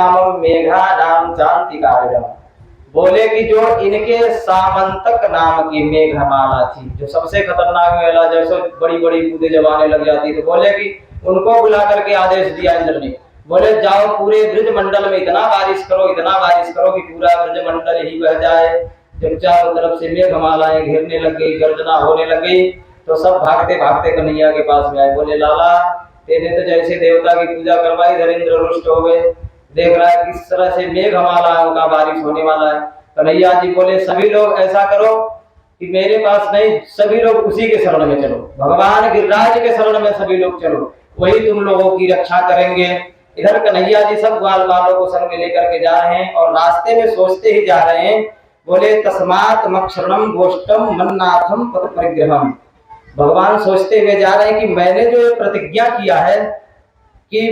नामम मेघानाम चांतिकारिणम। बोले कि जो इनके सामंतक नाम की मेघमाला थी, जो सबसे खतरनाक मेला, जैसे बड़ी बड़ी बूंदे जब आने लग जाती, तो बोले कि उनको बुला करके आदेश दिया इंद्र ने, बोले जाओ पूरे ब्रज मंडल में इतना बारिश करो कि पूरा ब्रज मंडल ही बह जाए। जब चारों तरफ से मेघमालाएं घेरने लग गई, गर्जना होने लग गई, तो सब भागते भागते कन्हैया के पास में आए। बोले लाला, तेने तो जैसे देवता की पूजा करवाई, इधर इंद्र रुष्ट हो गए, देख रहा है किस तरह से मेघमालाओं का बारिश होने वाला है। कन्हैया जी बोले सभी लोग ऐसा करो कि मेरे पास नहीं, सभी लोग उसी के शरण में चलो, भगवान गिरिराज के शरण में सभी लोग चलो, वही तुम लोगों की रक्षा करेंगे। इधर कन्हैया जी सब ग्वाल बालों को संग में लेकर के जा रहे हैं और रास्ते में सोचते ही जा रहे हैं। बोले तस्मात् मक्षरणम गोष्ठम मन्नाथम पद परिग्रहम। भगवान सोचते हुए जा रहे हैं कि मैंने जो प्रतिज्ञा किया है कि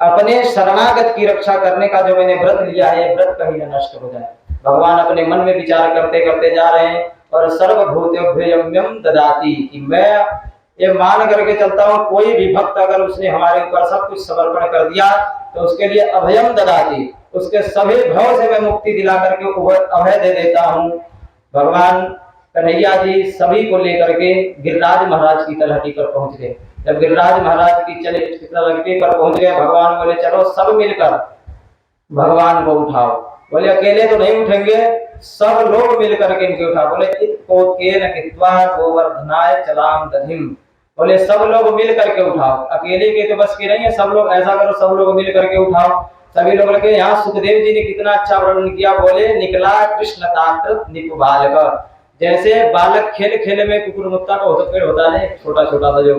अपने शरणागत की रक्षा करने का जो मैंने व्रत लिया है, ये व्रत कहीं न नष्ट हो जाए। भगवान अपने मन में विचार करते करते जा रहे हैं और सर्वभूतेभ्ययम्यम ददाति, कि मैं ये मान करके चलता हूँ कोई भी भक्त अगर उसने हमारे ऊपर सब कुछ समर्पण कर दिया तो उसके लिए अभयम ददाति, उसके सभी भयों से मैं मुक्ति दिला करके अभय दे देता हूँ। भगवान कन्हैया जी सभी को लेकर के गिरिराज महाराज की तलहटी पर पहुंच गए। जब गिरिराज महाराज की तलहटी पर पहुंच गए, भगवान बोले चलो सब मिलकर भगवान को उठाओ। बोले अकेले तो नहीं उठेंगे, सब लोग मिलकर के इनके उठाओ। बोले इत्कोत्केन कृत्वा गोवर्धनाय चलाम दधिम। बोले सब लोग मिल करके उठाओ, अकेले के तो बस की नहीं है, सब लोग ऐसा करो, सब लोग मिल करके उठाओ। सभी लोग लगे। यहाँ सुखदेव जी ने कितना अच्छा वर्णन किया। बोले निकला कृष्ण तात्र निप बालक, जैसे बालक खेल खेल में कुकुर मुत्ता का पेड़ होता है छोटा छोटा सा, जो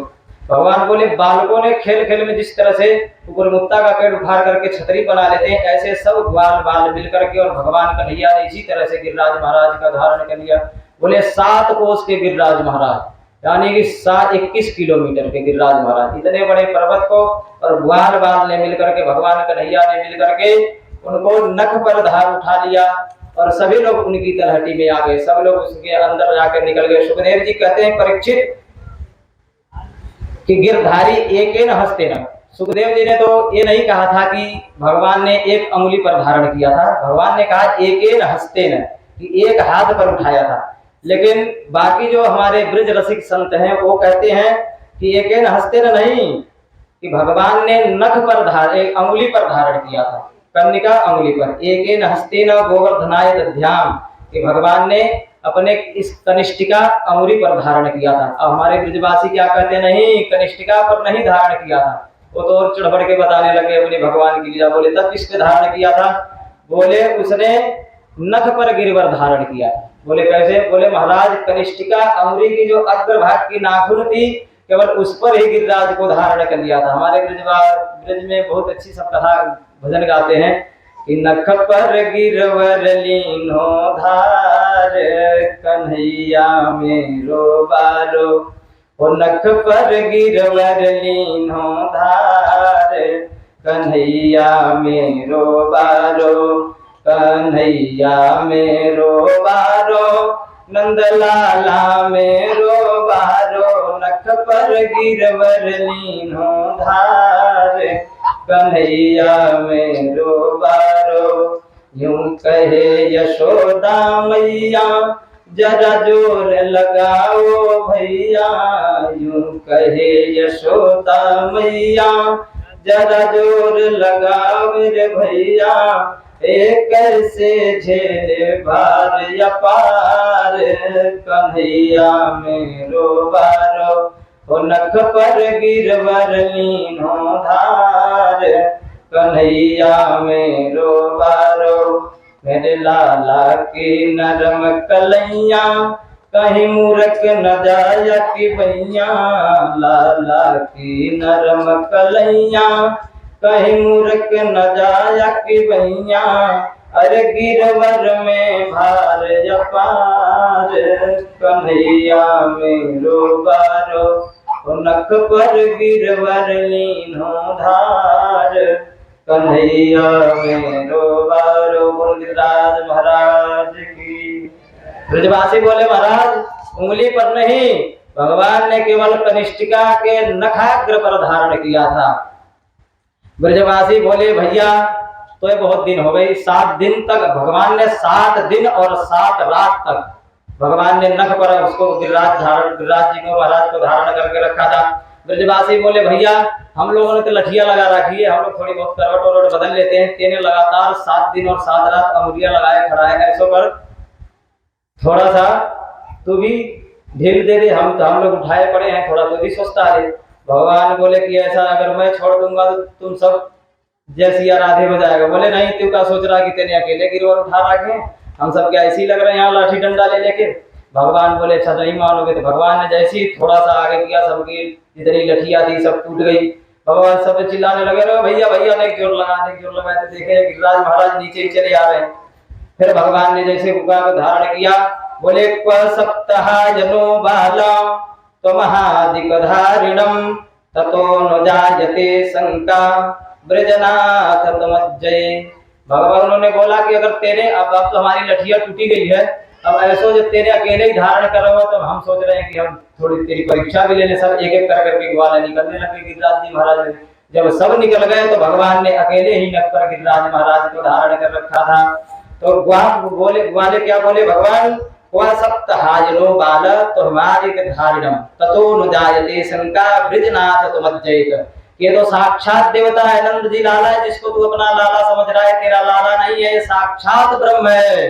भगवान बोले बालकों ने खेल खेल में जिस तरह से कुकुर मुत्ता का पेड़ उखाड़ करके छतरी बना लेते हैं, ऐसे सब ग्वाल बाल मिल करके और भगवान कन्हैया ने इसी तरह से गिरिराज महाराज का धारण कर लिया। बोले 7 कोस के गिरिराज महाराज, यानी कि 21 किलोमीटर के गिरिराज महाराज, इतने बड़े पर्वत को और ग्वाल बाल ने मिलकर के, भगवान कन्हैया ने मिलकर के उनको नख पर धार उठा लिया और सभी लोग उनकी तलहटी में आ गए। सब लोग उसके अंदर जाकर निकल गए। सुखदेव जी कहते हैं परीक्षित कि गिरधारी एक न हस्ते न। सुखदेव जी ने तो ये नहीं कहा था कि भगवान ने एक अंगुली पर धारण किया था, भगवान ने कहा एक न हस्ते न, कि एक हाथ पर उठाया था। लेकिन बाकी जो हमारे ब्रज रसिक संत हैं वो कहते हैं कि एक न हस्ते न नहीं, कि भगवान ने नख पर एक अंगुली पर धारण किया था, कर्णिका अंगुली पर। एक न हस्ते न गोवर्धनाय दध्याम, कि भगवान ने अपने इस कनिष्ठिका अंगुली पर धारण किया था। अब हमारे ब्रजवासी क्या कहते, नहीं कनिष्ठिका पर नहीं धारण किया था, वो तो और चढ़ बढ़ के बताने लगे अपने भगवान की लीला। बोले तब किस पे धारण किया था? बोले उसने नख पर गिरवर धारण किया। बोले कैसे? बोले महाराज कनिष्ठिका अंगुली की जो अग्रभाग की नाखून थी, केवल उस पर ही गिरिराज को धारण कर लिया था। हमारे ब्रज में बहुत अच्छी सब कथा भजन गाते हैं कि नख पर गिरवर लीनो धार, कन्हैया मेरो बारो। ओ नख पर गिरवर लीनो धार, कन्हैया मेरो बारो, कन्हैया मेरो बारो, नंदलाला मेरो बारो। नख पर गिरवर लीनो धार, कन्हैया मेरो बारो। यूं कहे यशोदा मैया जरा जोर लगाओ भैया, यूं कहे यशोदा मैया जरा जोर लगाओ रे भैया। एक कैसे झेले भार अपार, कन्हैया मेरो बारो। ओ नख पर गिरवर लीनो धार, कन्हैया मेरो बारो। मेरे लाला की नरम कलैया, कहीं मूर्ख न जाया कि भैया। लाला की नरम कलैया, कहीं मूर्ख न जाया कि भैया। अरे गिरवर में भार अपार, कन्हैया मेरो बारो। नख पर गिरवर लीनो धार, कन्हैया मेरो बारो। गिरिराज महाराज की। ब्रजवासी बोले महाराज उंगली पर नहीं, भगवान ने केवल कनिष्ठिका के नखाग्र पर धारण किया था। ब्रजवासी बोले भैया तो ये बहुत दिन हो गई। 7 दिन तक भगवान ने 7 दिन और 7 रात तक भगवान ने नख पर उसको गिरिराज जी को महाराज को धारण करके रखा था। ब्रजवासी बोले भैया हम लोगों ने तो लठिया लगा रखी है, हम लोग थोड़ी बहुत करवट वरवट बदल लेते हैं, तेने लगातार 7 दिन और 7 रात अंगुलियां लगाए खड़ा है, ऐसो कर थोड़ा सा तू भी ढील दे दे, हम लोग उठाए पड़े हैं, थोड़ा तो भी सोचता है। भगवान बोले कि ऐसा अगर मैं छोड़ दूंगा तो तुम सब जैसी आराधे हो जाएगा। बोले नहीं, तू क्या सोच रहा कि तेने अकेले गिरवर उठा रखे, हम सब क्या ऐसे ही लग रहे हैं यहाँ लाठी डंडा ले लेके। भगवान बोले अच्छा नहीं मानोगे। तो भगवान ने जैसे ही थोड़ा सा आगे किया, सबकी जितनी लठियां थी सब टूट गई। भगवान सब चिल्लाने लगे रो भैया भैया नहीं जोर लगा, नहीं जोर लगा। तो देखे गिरिराज महाराज नीचे ही चले आ रहे हैं। फिर भगवान ने जैसे गुगा को धारण किया, बोले क्व सप्ताह जनो बाला त्वमहादिक धारिणम ततो न जायते शंका ब्रजनाथ तमज्जय। भगवान उन्होंने बोला कि अगर तेरे अब तो हमारी लठिया टूटी गई है, अब ऐसो जब तेरे अकेले ही धारण करोगे तो हम सोच रहे हैं कि हम थोड़ी तेरी परीक्षा भी लेने। सब एक एक कर करके ग्वाले निकलने लगे गिरिराज जी महाराज। जब सब निकल गए तो भगवान ने अकेले ही नख पर गिरिराज महाराज को धारण कर रखा था। तो ग्वाले क्या बोले भगवान, वह सप्तहाजनो बाल तुम्हारे धारिणम ततो न जायते शंका ब्रजनाथ तुमज्जयित। ये तो साक्षात देवता है, नंद जी लाला है, जिसको तू अपना लाला समझ रहा है, तेरा लाला नहीं है, ये साक्षात ब्रह्म है।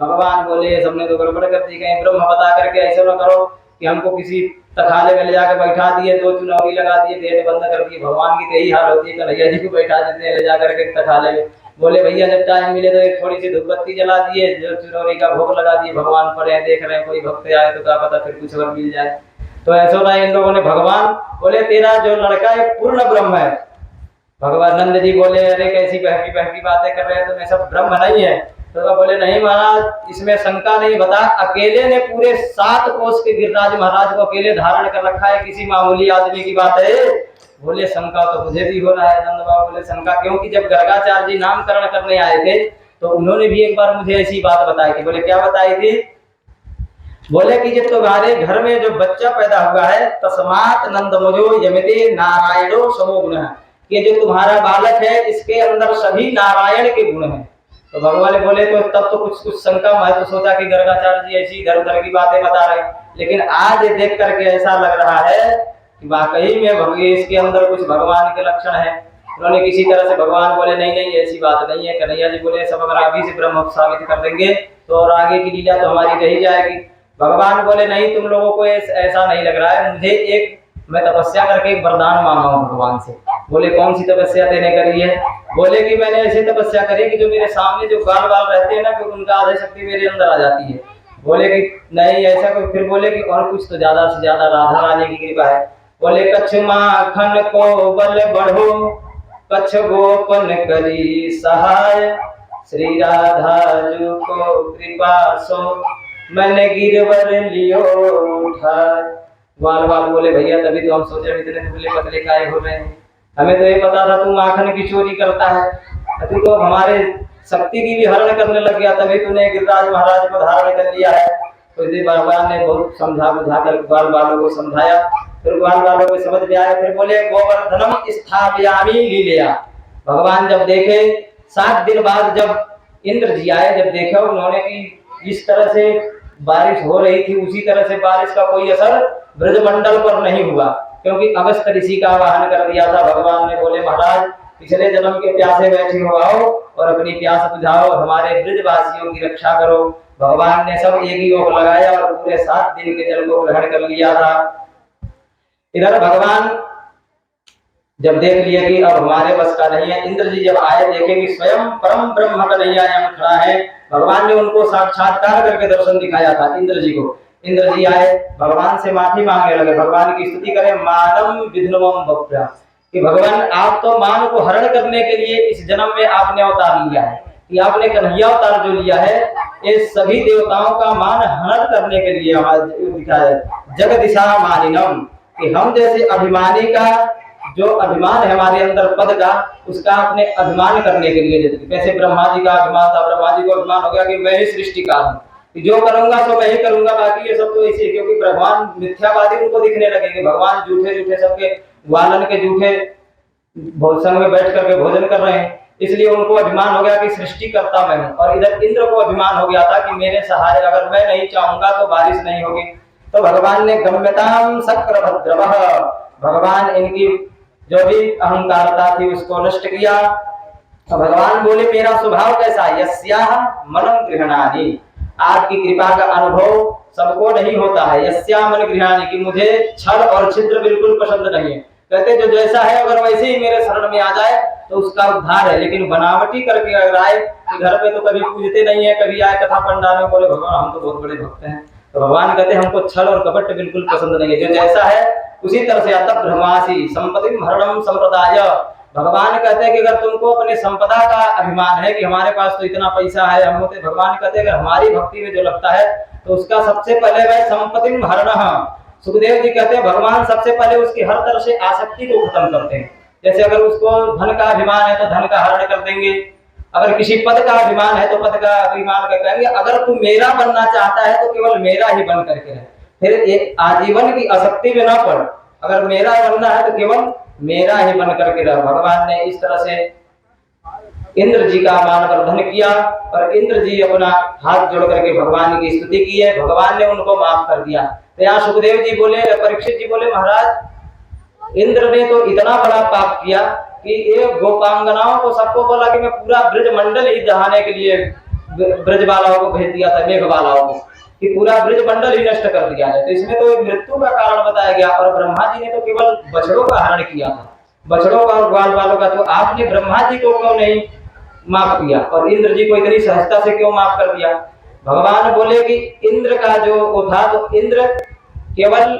भगवान बोले सबने तो गड़बड़ कर दी, कहीं ब्रह्म बता करके ऐसे न करो कि हमको किसी तखाले में ले जाकर बैठा दिए, 2 चुनौती लगा दिए, गेट बंद कर दिए। भगवान की यही हाल होती है, कन्हैया जी को बैठा देते हैं ले जाकर के तखाले में। बोले भैया जब टाइम मिले तो एक थोड़ी सी धूपबत्ती जला दिए, जो चुनौती का भोग लगा दिए, भगवान पड़े हैं देख रहे हैं, कोई भक्त आए तो क्या पता फिर कुछ और मिल जाए। तो ऐसा ना इन लोगों ने भगवान बोले तेरा जो लड़का है पूर्ण ब्रह्म है। भगवान नंद जी बोले अरे कैसी बहकी बहकी बातें कर रहे हैं, तुम्हें सब ब्रह्म नहीं है। तो बोले नहीं महाराज इसमें शंका नहीं, बता अकेले ने पूरे 7 कोस के गिरिराज महाराज को अकेले धारण कर रखा है, किसी मामूली आदमी की बात है। बोले शंका तो मुझे भी हो रहा है। नंद बाबा बोले शंका क्योंकि जब गर्गाचार्य जी नामकरण करने आए थे तो उन्होंने भी एक बार मुझे ऐसी बात बताई थी। बोले क्या बताई थी? बोले कि जब तुम्हारे घर में जो बच्चा पैदा हुआ है तस्मात नंद मुझो यमिते नारायणो समो गुण, ये जो तुम्हारा बालक है इसके अंदर सभी नारायण के गुण हैं। तो भगवान बोले तो तब तो कुछ शंका, मैं तो सोचा कि गर्गाचार्य जी ऐसी इधर उधर की बातें बता रहे, लेकिन आज देख करके ऐसा लग रहा है कि वाकई में इसके अंदर कुछ भगवान के लक्षण है। उन्होंने किसी तरह से भगवान बोले नहीं नहीं ऐसी बात नहीं है। कन्हैया जी बोले सब अगर अभी से ब्रह्म साबित कर देंगे तो और आगे की लीला तो हमारी रही जाएगी। भगवान बोले नहीं तुम लोगों को ऐसा नहीं लग रहा है, मुझे मैं तपस्या करके एक वरदान मांगा हूँ भगवान से। बोले कौन सी तपस्या देने करी है? बोले कि मैंने ऐसी तपस्या करी कि जो मेरे सामने जो गाल वाल रहते हैं ना कि उनका आधी शक्ति मेरे अंदर आ जाती है। बोले कि नहीं ऐसा कोई, फिर बोले कि और कुछ तो ज्यादा से ज्यादा राधा रानी की कृपा है। बोले कच्छ माखन को बल बढ़ो कच्छ गोपन करी सहाय श्री राधा जो को कृपा सो मैंने गिरवर लियो उठाए। वाल वाल बोले भैया तभी तो हम सोचे इतने दुबले पतले काहे हो रहे हैं, हमें तो ये पता था तू माखन की चोरी करता है, तू तो हमारे शक्ति की भी हरण करने लग गया, तभी तूने गिरिराज महाराज को धारण कर लिया है। तो इसी भगवान ने बहुत समझा बुझा कर ग्वाल वालों को समझाया, फिर ग्वाल वालों को समझ में आया। फिर बोले गोवर्धनम स्थापयामि लीलया। भगवान जब देखे 7 दिन बाद जब इंद्र जी आए, जब देखा उन्होंने कि इस तरह से बारिश हो रही थी उसी तरह से बारिश का कोई असर ब्रजमंडल पर नहीं हुआ, क्योंकि अगस्त ऋषि का आवाहन कर दिया था। भगवान ने बोले महाराज पिछले जन्म के प्यासे बैठे हो आओ और अपनी प्यास बुझाओ, हमारे ब्रजवासियों की रक्षा करो। भगवान ने सब एक ही योग लगाया और पूरे 7 दिन के जल को ग्रहण कर लिया था। इधर भगवान जब देख लिया कि अब हमारे बस का नहीं है, इंद्र जी जब आए देखे कि स्वयं परम ब्रह्म कन्हैया यहाँ खड़ा है। भगवान ने उनको साक्षात्कार करके दर्शन दिखाया था इंद्र जी को। इंद्र जी आए भगवान से माफी मांगने लगे, भगवान की स्तुति करें मानम विध्नुवम भव्या, कि भगवान आप तो मान को हरण करने के लिए इस जन्म में आपने अवतार लिया है, कि आपने कन्हैया अवतार जो लिया है ये सभी देवताओं का मान हरण करने के लिए दिखाया है। जगदिशा मानिनम, कि हम जैसे अभिमानी का जो अभिमान है हमारे अंदर पद का, उसका अपने अभिमान करने के लिए, जैसे ब्रह्मा जी का अभिमान था, ब्रह्मा जी को अभिमान हो गया कि मैं ही सृष्टिकार हूँ, जो करूंगा तो मैं ही करूंगा, बाकी ये सब तो ऐसे, क्योंकि भगवान मिथ्यावादी उनको दिखने लगे कि भगवान झूठे झूठे सबके वालन के झूठे संग में बैठ करके भोजन कर रहे हैं, इसलिए उनको अभिमान हो गया कि सृष्टि करता मैं हूँ। और इधर इंद्र को अभिमान हो गया था कि मेरे सहारे अगर मैं नहीं चाहूंगा तो बारिश नहीं होगी। तो भगवान ने गम्यताम शक्रभद्रवः, भगवान इनकी जो भी अहंकारता थी उसको नष्ट किया। तो भगवान बोले मेरा स्वभाव कैसा है, यस्याह मनम गृह्णानि, आपकी कृपा का अनुभव सबको नहीं होता है। यस्या मन गृह्णानि, कि मुझे छल और छिद्र बिल्कुल पसंद नहीं है। कहते जो जैसा है अगर वैसे ही मेरे शरण में आ जाए तो उसका उद्धार है, लेकिन बनावटी करके अगर आए कि घर पे तो कभी पूजते नहीं है, कभी आए कथा पंडाल में बोले भगवान हम तो बहुत बड़े भक्त हैं, तो भगवान कहते हमको छल और कपट बिल्कुल पसंद नहीं है। जो जैसा है उसी तरह से आता ब्रह्मासी संपत्ति हरणम संप्रदाय। भगवान कहते हैं कि अगर तुमको अपने संपदा का अभिमान है कि हमारे पास तो इतना पैसा है हम होते, भगवान कहते हैं अगर हमारी भक्ति में जो लगता है तो उसका सबसे पहले वह संपत्ति हरण। सुखदेव जी कहते हैं भगवान सबसे पहले उसकी हर तरह से आसक्ति को खत्म करते हैं। जैसे अगर उसको धन का अभिमान है तो धन का हरण कर देंगे, अगर किसी पद का अभिमान है तो पद का अभिमान कर कहेंगे अगर तू मेरा बनना चाहता है तो केवल मेरा ही बन करके रहे, फिर आजीवन की आसक्ति में ना पड़, अगर मेरा बनना है तो केवल मेरा ही बन करके रह। भगवान ने इस तरह से इंद्र जी का मानवर्धन किया और इंद्र जी अपना हाथ जोड़ करके भगवान की स्तुति की है, भगवान ने उनको माफ कर दिया। तो यहाँ सुखदेव जी बोले, परीक्षित जी बोले महाराज इंद्र ने तो इतना बड़ा पाप किया कि एक गोपांगनाओं को सबको बोला कि मैं पूरा ब्रज मंडल ही दहाने के लिए ब्रजबालाओं को भेज दिया था, मेघबालाओं को, कि पूरा ब्रज मंडल ही नष्ट कर दिया है। तो इसमें तो एक मृत्यु का कारण बताया गया और ब्रह्मा जी ने तो केवल बछड़ों का हरण किया था, बछड़ों का और ग्वाल बालों का, तो आपने ब्रह्मा जी को क्यों नहीं माफ किया और इंद्र जी को इतनी सहजता से क्यों माफ कर दिया। भगवान बोले कि इंद्र का जो वो था तो इंद्र केवल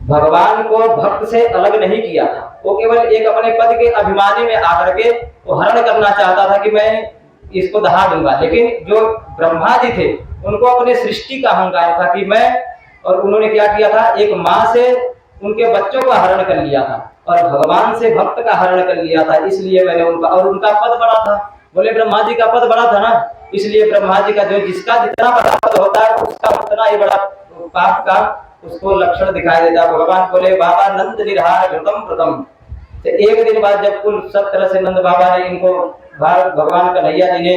भगवान को भक्त से अलग नहीं किया था, वो केवल एक अपने पद के अभिमानी में आकर के वो हरण करना चाहता था कि मैं इसको दहा दूंगा, लेकिन जो ब्रह्मा जी थे उनको अपने सृष्टि का अहंकार था कि मैं, और उन्होंने क्या किया था एक माँ से उनके बच्चों का हरण कर लिया था और भगवान से भक्त का हरण कर लिया था, इसलिए मैंने उनका, और उनका पद बड़ा था, बोले ब्रह्मा जी का पद बड़ा था ना, इसलिए ब्रह्मा जी का जो जिसका जितना बड़ा पद होता है उसका उतना ही बड़ा पाप का उसको लक्षण दिखाई देता है। भगवान बोले बाबा नंद निर्हार घृतम प्रथम। तो एक दिन बाद जब कुल सब तरह से नंद बाबा ने इनको भगवान कन्हैया जी ने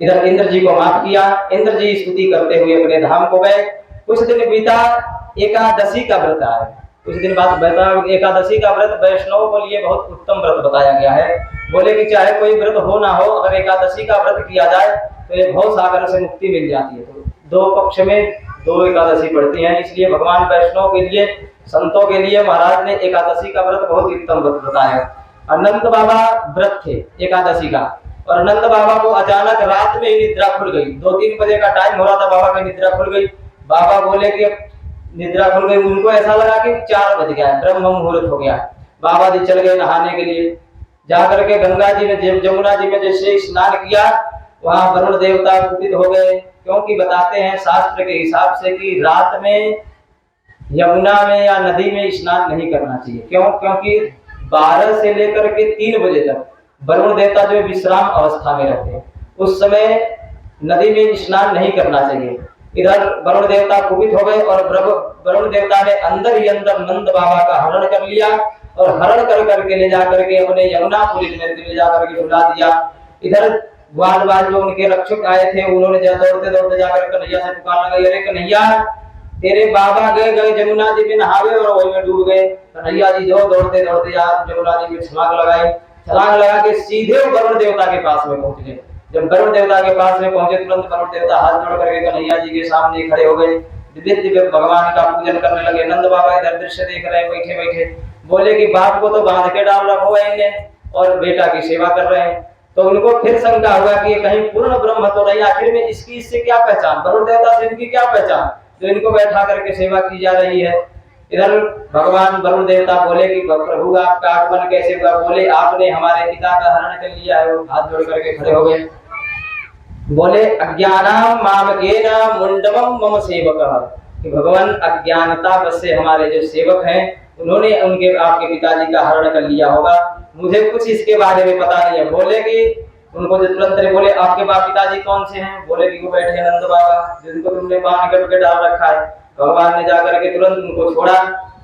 इधर इंद्र जी को माफ किया, इंद्र जी स्तुति करते हुए अपने धाम को गए। कुछ दिन बीता, एकादशी का व्रत आया, कुछ दिन बाद एकादशी का व्रत वैष्णवों के लिए बहुत उत्तम व्रत बताया गया है। बोले कि चाहे कोई व्रत हो ना हो, अगर एकादशी का व्रत किया जाए तो ये भव सागर से मुक्ति मिल जाती है। तो दो पक्ष में दो एकादशी पड़ती हैं, इसलिए भगवान वैष्णव के लिए, संतों के लिए महाराज ने एकादशी का व्रत बहुत उत्तम व्रत बताया। अनंत बाबा व्रत थे एकादशी का, और अनंत बाबा को अचानक रात में ही निद्रा खुल गई, 2-3 बजे का टाइम हो रहा था, बाबा की निद्रा खुल गई। बाबा बोले कि निद्रा खुल गई, उनको ऐसा लगा कि 4 बज गया, ब्रह्म मुहूर्त हो गया। बाबा जी चल गए नहाने के लिए, जाकर के गंगा जी में, जमुना जी में जैसे स्नान किया, वहां वरुण देवता कुपित हो गए, क्योंकि बताते हैं शास्त्र के हिसाब से कि रात में यमुना में या नदी में स्नान नहीं करना चाहिए। क्यों? क्योंकि 12 से लेकर के 3 बजे तक वरुण देवता जो विश्राम अवस्था में रहते हैं, उस समय नदी में स्नान नहीं करना चाहिए। इधर वरुण देवता कुपित हो गए और वरुण देवता ने अंदर ही अंदर नंद बाबा का हरण कर लिया और हरण कर करके ले जाकर के अपने यमुना पुरी में ले जाकर के बुला दिया। इधर ग्वालवाल जो उनके रक्षक आए थे, उन्होंने दौड़ते दौड़ते जाकर कन्हैया से पुकारने लगे, अरे कन्हैया तेरे बाबा गए जमुना जी में नहावे और वही में डूब गए। कन्हैया जी जो दौड़ते दौड़ते जमुना जी में छलांग लगाई, छलांग लगा के सीधे वरुण देवता के पास में पहुंच गए। जब वरुण देवता के पास में पहुंचे, तुरंत वरुण देवता हाथ जोड़ करके कन्हैया जी के सामने खड़े हो गए, दिव्य दिव्य भगवान का पूजन करने लगे। नंद बाबा इधर दृश्य देख रहे हैं बैठे बैठे, बोले कि बाप को तो बांध के डाल रखो है इन्हें और बेटा की सेवा कर रहे हैं। तो उनको फिर शंका हुआ कि कहीं पूर्ण ब्रह्म तो नहीं, आखिर में इसकी इससे क्या पहचान, वरुण देवता से इनकी क्या पहचान जो इनको बैठा करके सेवा की जा रही है। इधर भगवान वरुण देवता बोले कि प्रभु आपका आगमन कैसे हुआ। बोले आपने हमारे पिता का हरण कर लिया है। वो हाथ जोड़ करके खड़े हो गए, बोले अज्ञानाम मामकेन मुंडमम मम सेवकः, कि भगवान अज्ञानता बस से हमारे जो सेवक हैं उन्होंने उनके आपके पिताजी का हरण कर लिया होगा, मुझे कुछ इसके बारे में पता नहीं है। बोले कि उनको जो तुरंत बोले आपके बाप पिताजी कौन से हैं। बोले कि वो बैठे नंद बाबा जिनको तुमने बांध करके डाल रखा है। भगवान ने जाकर के तुरंत उनको छोड़ा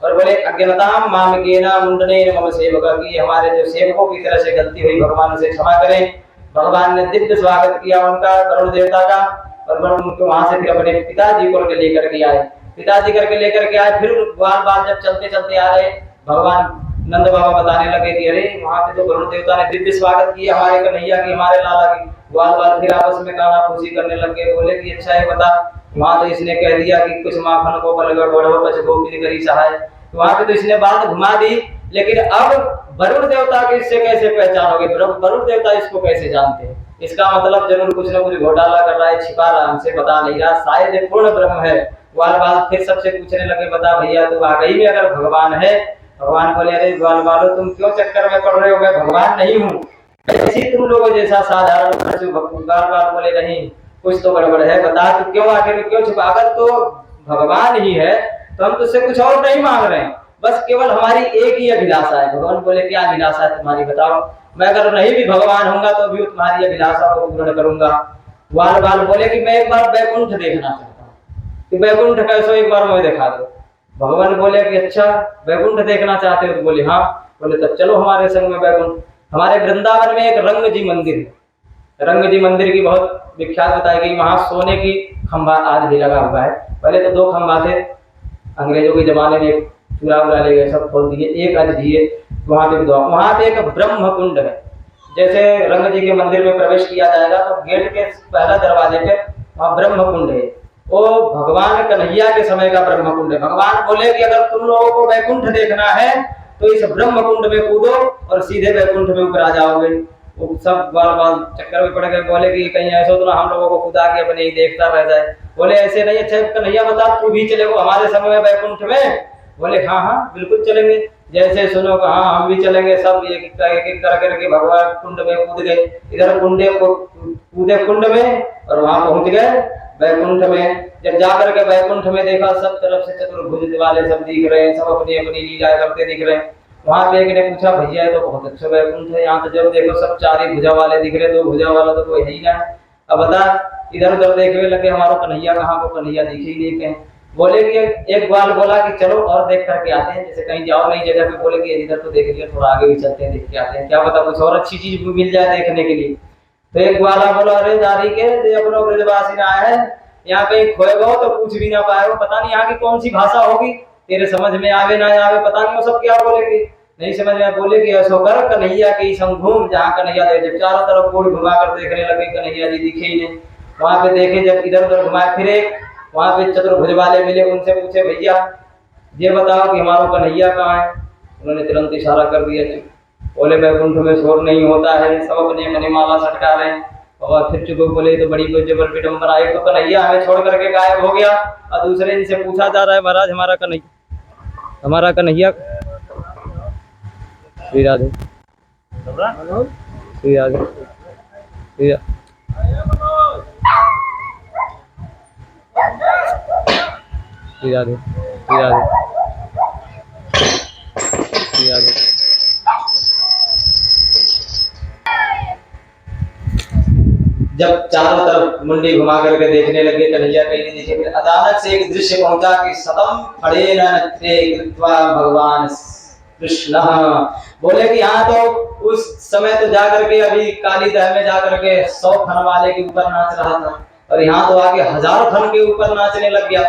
और बोले अज्ञानताम मामकेना मुंडनेन मम सेवक, की हमारे जो सेवकों की तरह से गलती हुई भगवान से क्षमा करें। भगवान ने दिव्य स्वागत किया उनका, वरुण देवता का, और वरुण उनको वहां से फिर अपने पिताजी को लेकर के आए। पिताजी करके लेकर के आए, फिर ग्वाल बाल जब चलते चलते आ रहे, भगवान नंद बाबा बताने लगे कि अरे वहां पे तो वरुण देवता ने दिव्य स्वागत किया हमारे कन्हैया की, हमारे लाला की। ग्वाल बाल फिर आपस में काना फूसी करने लगे, बोले कि अच्छा है बता, वहां तो इसने कह दिया कि कुछ माखन को बलगड़ बढ़ो बच गोपी करी सहाय, वहां पे तो इसने बात घुमा दी, लेकिन अब वरुण देवता के इससे कैसे पहचानोगे, वरुण देवता इसको कैसे जानते हैं? इसका मतलब जरूर कुछ ना कुछ घोटाला कर रहा है, छिपा रहा, हमसे बता नहीं रहा, शायद ये पूर्ण ब्रह्म है। ग्वाल बाल फिर सबसे पूछने लगे, बता भैया तू वाकई में अगर भगवान है? भगवान बोले अरे ग्वाल बालो तुम क्यों चक्कर में पड़ रहे हो, मैं भगवान नहीं हूँ, ऐसी तुम लोगों जैसा साधारण। ग्वाल बाल बोले नहीं कुछ तो गड़बड़ है, बता तू क्यों आखिर क्यों छुपा, अगर तो भगवान ही है तो हम तुझसे कुछ और नहीं मांग रहे हैं, बस केवल हमारी एक ही अभिलाषा है। भगवान बोले क्या अभिलाषा है तुम्हारी बताओ, मैं अगर नहीं भी भगवान होऊंगा तो भी तुम्हारी अभिलाषा को पूर्ण करूंगा। ग्वाल बाल बोले कि मैं एक बार वैकुंठ देखना चाहता हूँ, कि वैकुंठ कैसो एक बार मुझे दिखा दो। भगवान बोले कि अच्छा वैकुंठ देखना चाहते हो? तो बोले हाँ। बोले तब चलो हमारे संग में वैकुंठ। हमारे वृंदावन में एक रंग जी मंदिर है, रंग जी मंदिर की बहुत विख्यात बताई गई, वहां सोने की खंभा आज भी लगा हुआ है। पहले तो 2 खंभा थे, अंग्रेजों के जमाने में चुरा उरा ले गए, सब खोल दिए, एक आज दिए वहां पे। वहां पे एक ब्रह्म कुंड है, जैसे रंग जी के मंदिर में प्रवेश किया जाएगा तो गेट के पहला दरवाजे पे वहां ब्रह्म कुंड है, वो भगवान कन्हैया के समय का ब्रह्म कुंड है। भगवान बोले कि अगर तुम लोगों को वैकुंठ देखना है तो इस ब्रह्म कुंड में कूदो और सीधे वैकुंठ में ऊपर आ जाओगे। वो सब बार बार चक्कर में पड़ गए, बोले कि कहीं ऐसा तो ना हम लोगों को खुदा के अपने ही देखता रह जाए। बोले ऐसे नहीं, अच्छा कन्हैया बता तू भी चलेगो हमारे संग में वैकुंठ में? बोले हाँ हाँ बिल्कुल चलेंगे, जैसे सुनो हाँ हम भी चलेंगे। सब एक एक कर करके भगवान कुंड में कूद गए, इधर कुंडे को कूदे कुंड में और वहां पहुंच गए वैकुंठ में। जब जाकर के वैकुंठ में देखा सब तरफ से चतुर्भुज वाले सब दिख रहे हैं, सब अपनी अपनी लीला करते दिख रहे हैं। वहां पे एक ने पूछा भैया तो बहुत अच्छा वैकुंठ है, यहाँ तो जब देखो सब 4 ही भुजा वाले दिख रहे, 2 भुजा वाला तो कोई है ही ना। अब बता इधर उधर देखने लगे, हमारा कन्हैया कहाँ को, कन्हैया दिख ही नहीं कहीं। बोले कि एक ग्वाल बोला कि चलो और देख करके आते हैं, जैसे कहीं जाओ नई जगह पे, बोले कि इधर तो देख लिया, थोड़ा आगे भी चलते हैं देख के आते हैं, क्या पता कुछ और अच्छी चीज मिल जाए देखने के लिए। तो एक ग्वाला बोला अरे दारी के अपनो ब्रजवासी ना है, यहाँ कहीं खोए गो तो पूछ भी ना पाए हो, पता नहीं यहाँ की कौन सी भाषा होगी, तेरे समझ में आवे ना आवे, पता नहीं वो सब क्या बोलेंगे, नहीं समझ में। बोले कि ऐसा कर कन्हैया की संग घूम, जहाँ कन्हैया जब चारों तरफ गोल घुमा कर देखने लगे, कन्हैया जी दिखे ही नहीं। वहां पे देखे, जब इधर उधर घुमाए फिरे, वहां पे चतुर्भुज वाले मिले, उनसे पूछे भैया ये बताओ कि हमारा कन्हैया कहाँ है? उन्होंने तुरंत इशारा कर दिया। बोले वैकुंठ में शोर नहीं होता है, सब अपने अपने माला सटका रहे हैं। और फिर चुप बोले तो बड़ी कोई जबर विडम्बना, एक तो कन्हैया हमें छोड़ करके गायब हो गया और दूसरे इनसे पूछा जा रहा है महाराज हमारा कन्हैया। श्री राधे श्री राधे श्री राधे श्री राधे श्री राधे। जब चारों तरफ मुंडी घुमा करके देखने लगे, कन्हैया कहीं नहीं दिखे, फिर अचानक से एक दृश्य पहुंचा कि सतम फड़े नत्रे कृत्वा भगवान कृष्ण। बोले कि यहाँ तो उस समय तो जाकर के अभी काली दह में जाकर के 100 खन वाले के ऊपर नाच रहा था, और यहाँ तो आगे 1000 खन के ऊपर नाचने लग गया।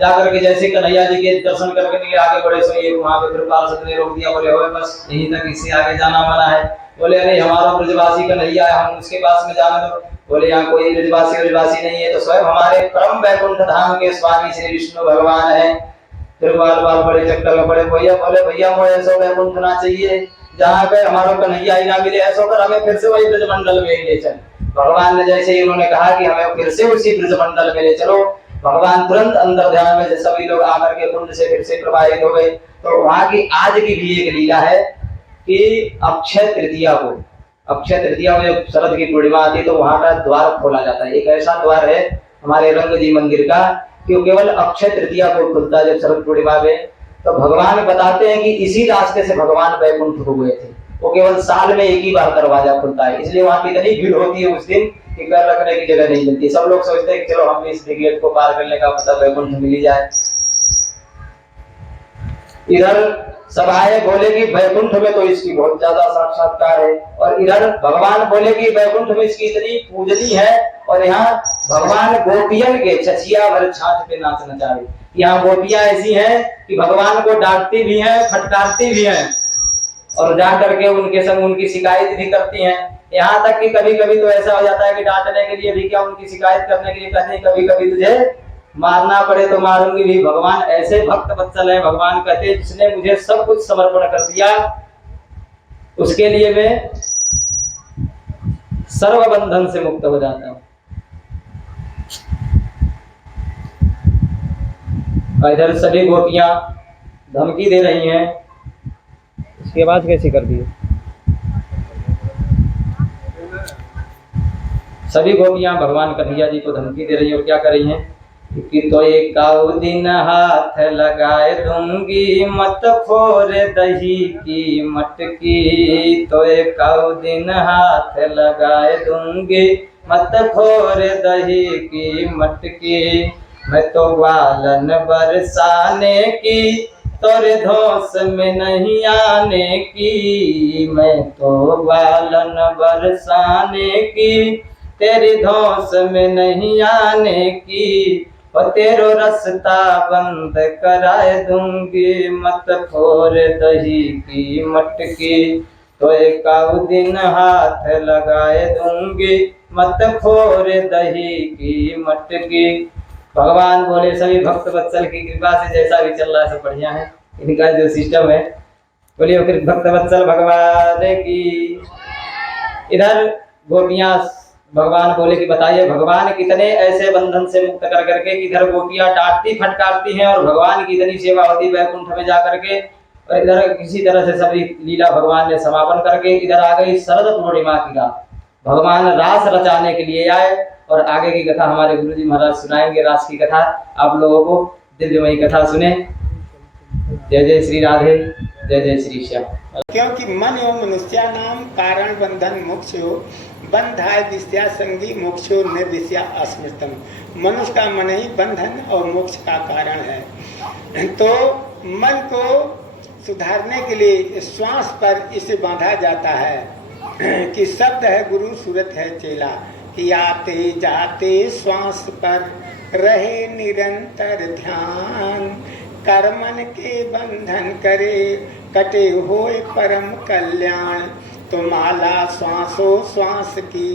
जाकर के जैसे कन्हैया जी के दर्शन करके लिए आगे बढ़े, सो एक वहां पे फिर पार्षद ने रोक दिया, बोले बस यहीं तक, इससे आगे जाना मना है। बोले अरे हमारा ब्रजवासी कन्हैया है, हम उसके पास में जाने दो। बोले यहाँ कोई ब्रजवासी नहीं है, तो स्वयं हमारे परम वैकुंठ धाम के स्वामी श्री विष्णु भगवान है। फिर बार बार बड़े चक्कर में पड़े, भैया बोले भैया मुझे ऐसा वैकुंठ ना चाहिए जहाँ पे हमारा कन्हैया ही ना मिले, ऐसा कर हमें फिर से वही ब्रजमंडल में ही ले चल। भगवान ने जैसे ही उन्होंने कहा कि हमें फिर से उसी ब्रजमंडल में ले चलो, भगवान तुरंत अंदर ध्यान में सभी लोग आकर के कुंड से फिर से प्रवाहित हो गए। तो वहां की आज की भी एक लीला है कि अक्षय तृतीया को, अक्षय तृतीया में जब शरद की पूर्णिमा आती है तो वहां का द्वार खोला जाता है। एक ऐसा द्वार है हमारे रंग जी मंदिर का कि वो केवल अक्षय तृतीया को खुलता है, जब शरद पूर्णिमा में। तो भगवान बताते हैं कि इसी रास्ते से भगवान वैकुंठ को गए थे, वो केवल साल में एक ही बार दरवाजा खुलता है, इसलिए वहां की इतनी भीड़ होती है उस दिन कि पैर रखने की जगह नहीं मिलती। सब लोग सोचते हैं कि चलो हम इस गेट को पार करने का मतलब वैकुंठ मिल ही जाए। इधर सब आए, बोले कि वैकुंठ में तो इसकी बहुत ज्यादा साक्षात्कार है, और इधर भगवान बोले कि वैकुंठ में इसकी इतनी पूजनी है, और यहाँ भगवान गोपियन के चचिया भर छाछ पे नाच नचाए। यहाँ गोपियां ऐसी हैं कि भगवान को डांटती भी हैं, फटकारती भी हैं, और जा करके उनके संग उनकी शिकायत भी करती हैं। यहाँ तक कि कभी कभी तो ऐसा हो जाता है कि डांटने के लिए भी क्या, उनकी शिकायत करने के लिए कहते हैं कभी कभी तुझे मारना पड़े तो मारूंगी भी। भगवान ऐसे भक्त वत्सल है, भगवान कहते हैं जिसने मुझे सब कुछ समर्पण कर दिया उसके लिए मैं सर्व बंधन से मुक्त हो जाता हूं। इधर सभी गोपियां धमकी दे रही हैं, इसकी आवाज कैसी कर दी है? सभी गोपियां भगवान कन्हैया जी को धमकी दे रही हैं, और क्या कर रही हैं कि तो एक दिन हाथ लगाए दूंगी, मत फोड़ दही की मटकी। तो एक दिन हाथ लगाए दूंगी, मत फोड़ दही की मटकी। मैं तो ग्वालन बरसाने की, तोरे धोस में नहीं आने की। मैं तो ग्वालन बरसाने की, तेरी धौस में नहीं आने की। और तेरो रास्ता बंद कराए दूंगी, मत फोड़ दही की मटकी। तो एक दिन हाथ लगाए दूंगी, मत फोड़ दही की मटकी। भगवान बोले सभी भक्त वत्सल की कृपा से जैसा भी चल रहा है सब बढ़िया है, इनका जो सिस्टम है। बोलिए फिर भक्त वत्सल भगवान की। इधर गोपियां भगवान बोले कि बताइए भगवान कितने ऐसे बंधन से मुक्त कर करके, इधर गोपियां डांटती फटकारती हैं और भगवान की इतनी सेवा होती वैकुंठ में जा करके, और इधर किसी तरह से सभी लीला भगवान ने समापन करके इधर आ गई शरद पूर्णिमा की रात। भगवान रास रचाने के लिए आए, और आगे की कथा हमारे गुरुजी महाराज सुनाएंगे। रास की कथा आप लोगों को दिव्यमयी कथा सुने। जय जय श्री राधे, जय जय श्री श्याम। क्योंकि मन एवं मनुष्या नाम कारण बंधन मोक्षो बंधाय विषया संगी मोक्षो निर्विषया अस्मृतम। मनुष्य का मन ही बंधन और मोक्ष का कारण है। तो मन को सुधारने के लिए श्वास पर इसे बांधा जाता है कि शब्द है गुरु सूरत है चेला, कि आते जाते श्वास पर रहे निरंतर ध्यान। कर्मन के बंधन करे कटे होए परम कल्याण। तो माला श्वासो श्वास की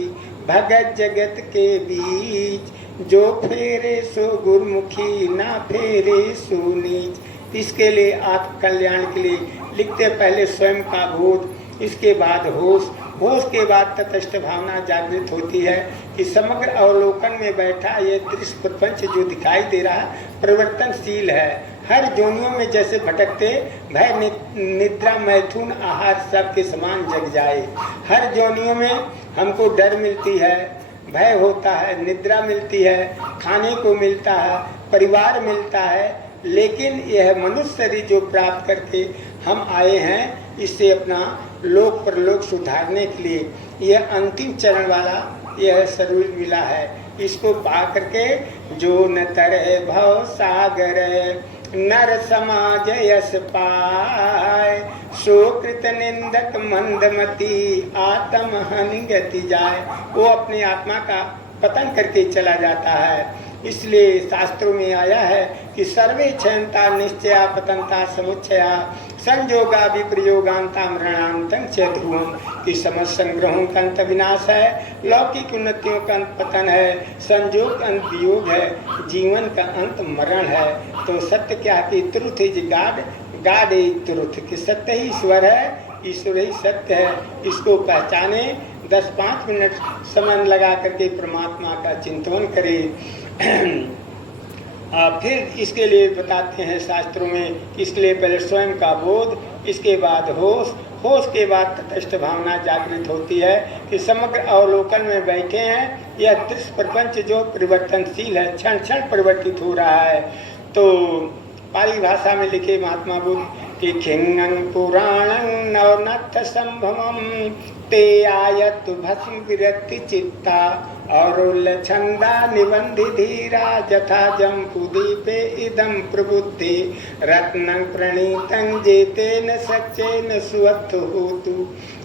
भगत जगत के बीच। जो फेरे सो गुरमुखी ना फेरे सो नीच। इसके लिए आत्म कल्याण के लिए लिखते पहले स्वयं का बोध, इसके बाद होश, होश के बाद तटस्थ भावना जागृत होती है कि समग्र अवलोकन में बैठा ये दृश्य प्रपंच जो दिखाई दे रहा है परिवर्तनशील है। हर जोनियों में जैसे भटकते भय निद्रा मैथुन आहार सब के समान जग जाए। हर जोनियों में हमको डर मिलती है, भय होता है, निद्रा मिलती है, खाने को मिलता है, परिवार मिलता है, लेकिन यह मनुष्य शरीर जो प्राप्त करके हम आए हैं इससे अपना लोक परलोक सुधारने के लिए यह अंतिम चरण वाला यह शरीर मिला है। इसको पा करके जो न तरे भव सागर नर समाज यश पाए। सुकृत निंदक मंदमती आत्म हानि गति जाए। वो अपनी आत्मा का पतन करके चला जाता है। इसलिए शास्त्रों में आया है कि सर्वे क्षयंता निश्चया पतंता समुच्चया संयोगा विप्रयोगांता मरणांतं च ध्रुवम। कि समस्त संग्रहों का अंत विनाश है, लौकिक उन्नतियों का अंत पतन है, संयोग का अंत वियोग है, जीवन का अंत मरण है। तो सत्य क्या कि truth is God, God is truth. कि सत्य ही ईश्वर है, ईश्वर ही सत्य है। इसको पहचाने, 10-5 मिनट समय लगा करके परमात्मा का चिंतन करें। फिर इसके लिए बताते हैं शास्त्रों में, इसके लिए पहले स्वयं का बोध, इसके बाद होश, होश के बाद तटस्थ भावना जागृत होती है कि समग्र अवलोकन में बैठे हैं। यह दृश्य प्रपंच जो परिवर्तनशील है, क्षण क्षण परिवर्तित हो रहा है। तो पाली भाषा में लिखे महात्मा बुद्ध कि खिंगं पुराणं नवनथ संभवम ते आयत भस्म विरक्ति चित्ता और छंदा निबंधि धीरा जथा जम्बुदीपे इदम प्रबुद्धि रत्नं प्रणीतं जेतेन सच्चेन सुवत्थ होतु।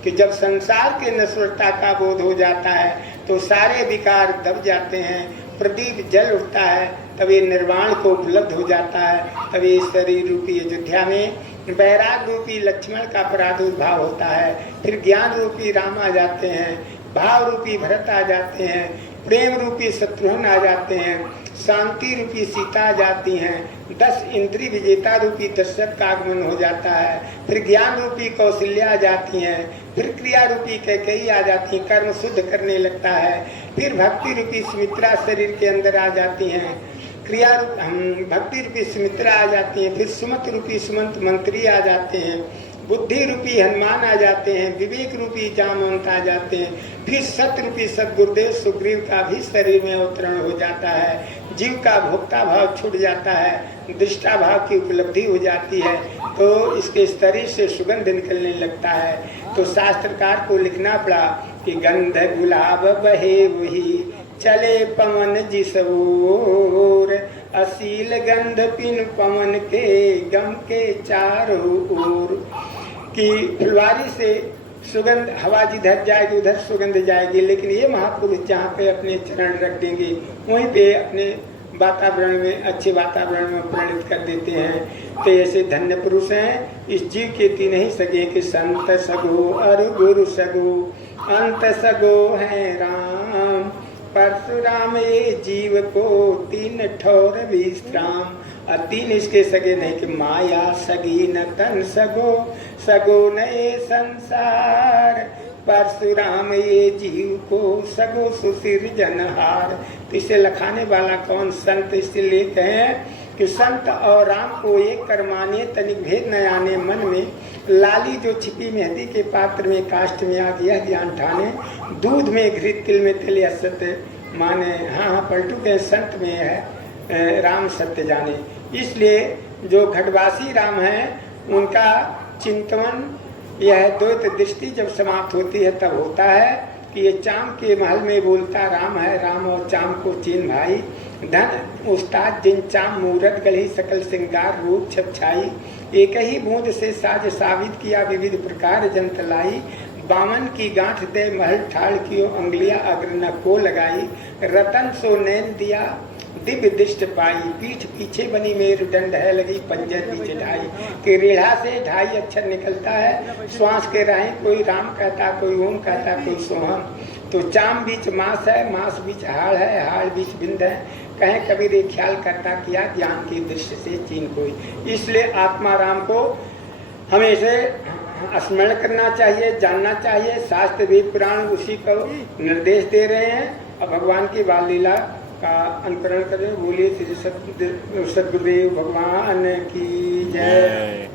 कि जब संसार के नश्वरता का बोध हो जाता है तो सारे विकार दब जाते हैं, प्रदीप जल उठता है, तब ये निर्वाण को उपलब्ध हो जाता है। तब ये शरीर रूपी अयोध्या में वैराग रूपी लक्ष्मण का प्रादुर्भाव होता है, फिर ज्ञान रूपी राम आ जाते हैं, भाव रूपी भरत आ जाते हैं, प्रेम रूपी शत्रुघ्न आ जाते हैं, शांति रूपी सीता आ जाती हैं, 10 इंद्रिय विजेता रूपी दशरथ का आगमन हो जाता है, फिर ज्ञान रूपी कौशल्या आ जाती हैं, फिर क्रिया रूपी कैकेयी आ जाती है, कर्म शुद्ध करने लगता है, फिर भक्ति रूपी सुमित्रा शरीर के अंदर आ जाती हैं, क्रिया भक्ति रूपी सुमित्रा आ जाती हैं, फिर सुमत रूपी सुमंत मंत्री आ जाते हैं, बुद्धि रूपी हनुमान आ जाते हैं, विवेक रूपी जामवंत आ जाते हैं, फिर सत्य रूपी सदगुरुदेव सुग्रीव का भी शरीर में अवतरण हो जाता है, जीव का भोक्ता भाव छूट जाता है, दृष्टा भाव की उपलब्धि हो जाती है, तो इसके शरीर से सुगंध निकलने लगता है। तो शास्त्रकार को लिखना पड़ा कि गंध गुलाब बहे वही चले पवन जिसोर, असील गंध पिन पवन के गम के चारों ओर। कि फुलवारी से सुगंध हवा जिधर जाएगी उधर सुगंध जाएगी, लेकिन ये महापुरुष जहाँ पे अपने चरण रख देंगे वहीं पे अपने वातावरण में, अच्छे वातावरण में प्रणित कर देते हैं। तो ऐसे धन्य पुरुष हैं, इस जीव के तीन ही सगे कि संत सगो और गुरु सगो, अंत सगो है राम, परशुराम ये जीव को तीन ठौर विश्राम। और तीन इसके सगे नहीं कि माया सगी न तन सगो, सगो नए संसार, परशुराम ये जीव को सगो सुसिरजनहार। तो इसे लखाने वाला कौन? संत। इसलिए कहें कि संत और राम को एक कर माने, तनिक भेद न आने मन में, लाली जो छिपी मेहंदी के पात्र में काष्ठ में आ गया ज्ञान ठाने, दूध में घृत तिल में तिल असत्य माने। हाँ पलटू के संत में है राम सत्य जाने। इसलिए जो घटवासी राम हैं उनका चिंतन यह द्वैत दृष्टि जब समाप्त होती है तब होता है कि ये चाम के महल में बोलता राम है, राम और चाम को चीन भाई, धन उस्ताद जिन चाम मूरत गढ़ी सकल श्रृंगार रूप छपछाई, एक ही बूंद से साज साबित किया विविध प्रकार जंत लाई, बामन की गांठ दे महल ठाड़ की अंगलियां अग्र न को लगाई, रतन सो नैन दिया दिव्य दृष्ट पाई, पीठ पीछे बनी मेरुदंड है लगी पंजर बीच ढाई, कि रीढ़ा से ढाई अक्षर निकलता है, श्वास के राहें कोई राम कहता, कोई ओम कहता, कोई सोहम। तो चाम बीच मास है, मास बीच हाड़ है, हाड़ बीच बिंद है, कहें कबीर एक ख्याल करता किया ज्ञान की दृष्टि से चीन कोई। इसलिए आत्मा राम को हमेशा स्मरण करना चाहिए, जानना चाहिए। शास्त्र वेद पुराण उसी को निर्देश दे रहे हैं और भगवान की बाल लीला का अनुकरण करें। बोलिए श्री सदगुरुदेव भगवान की जय।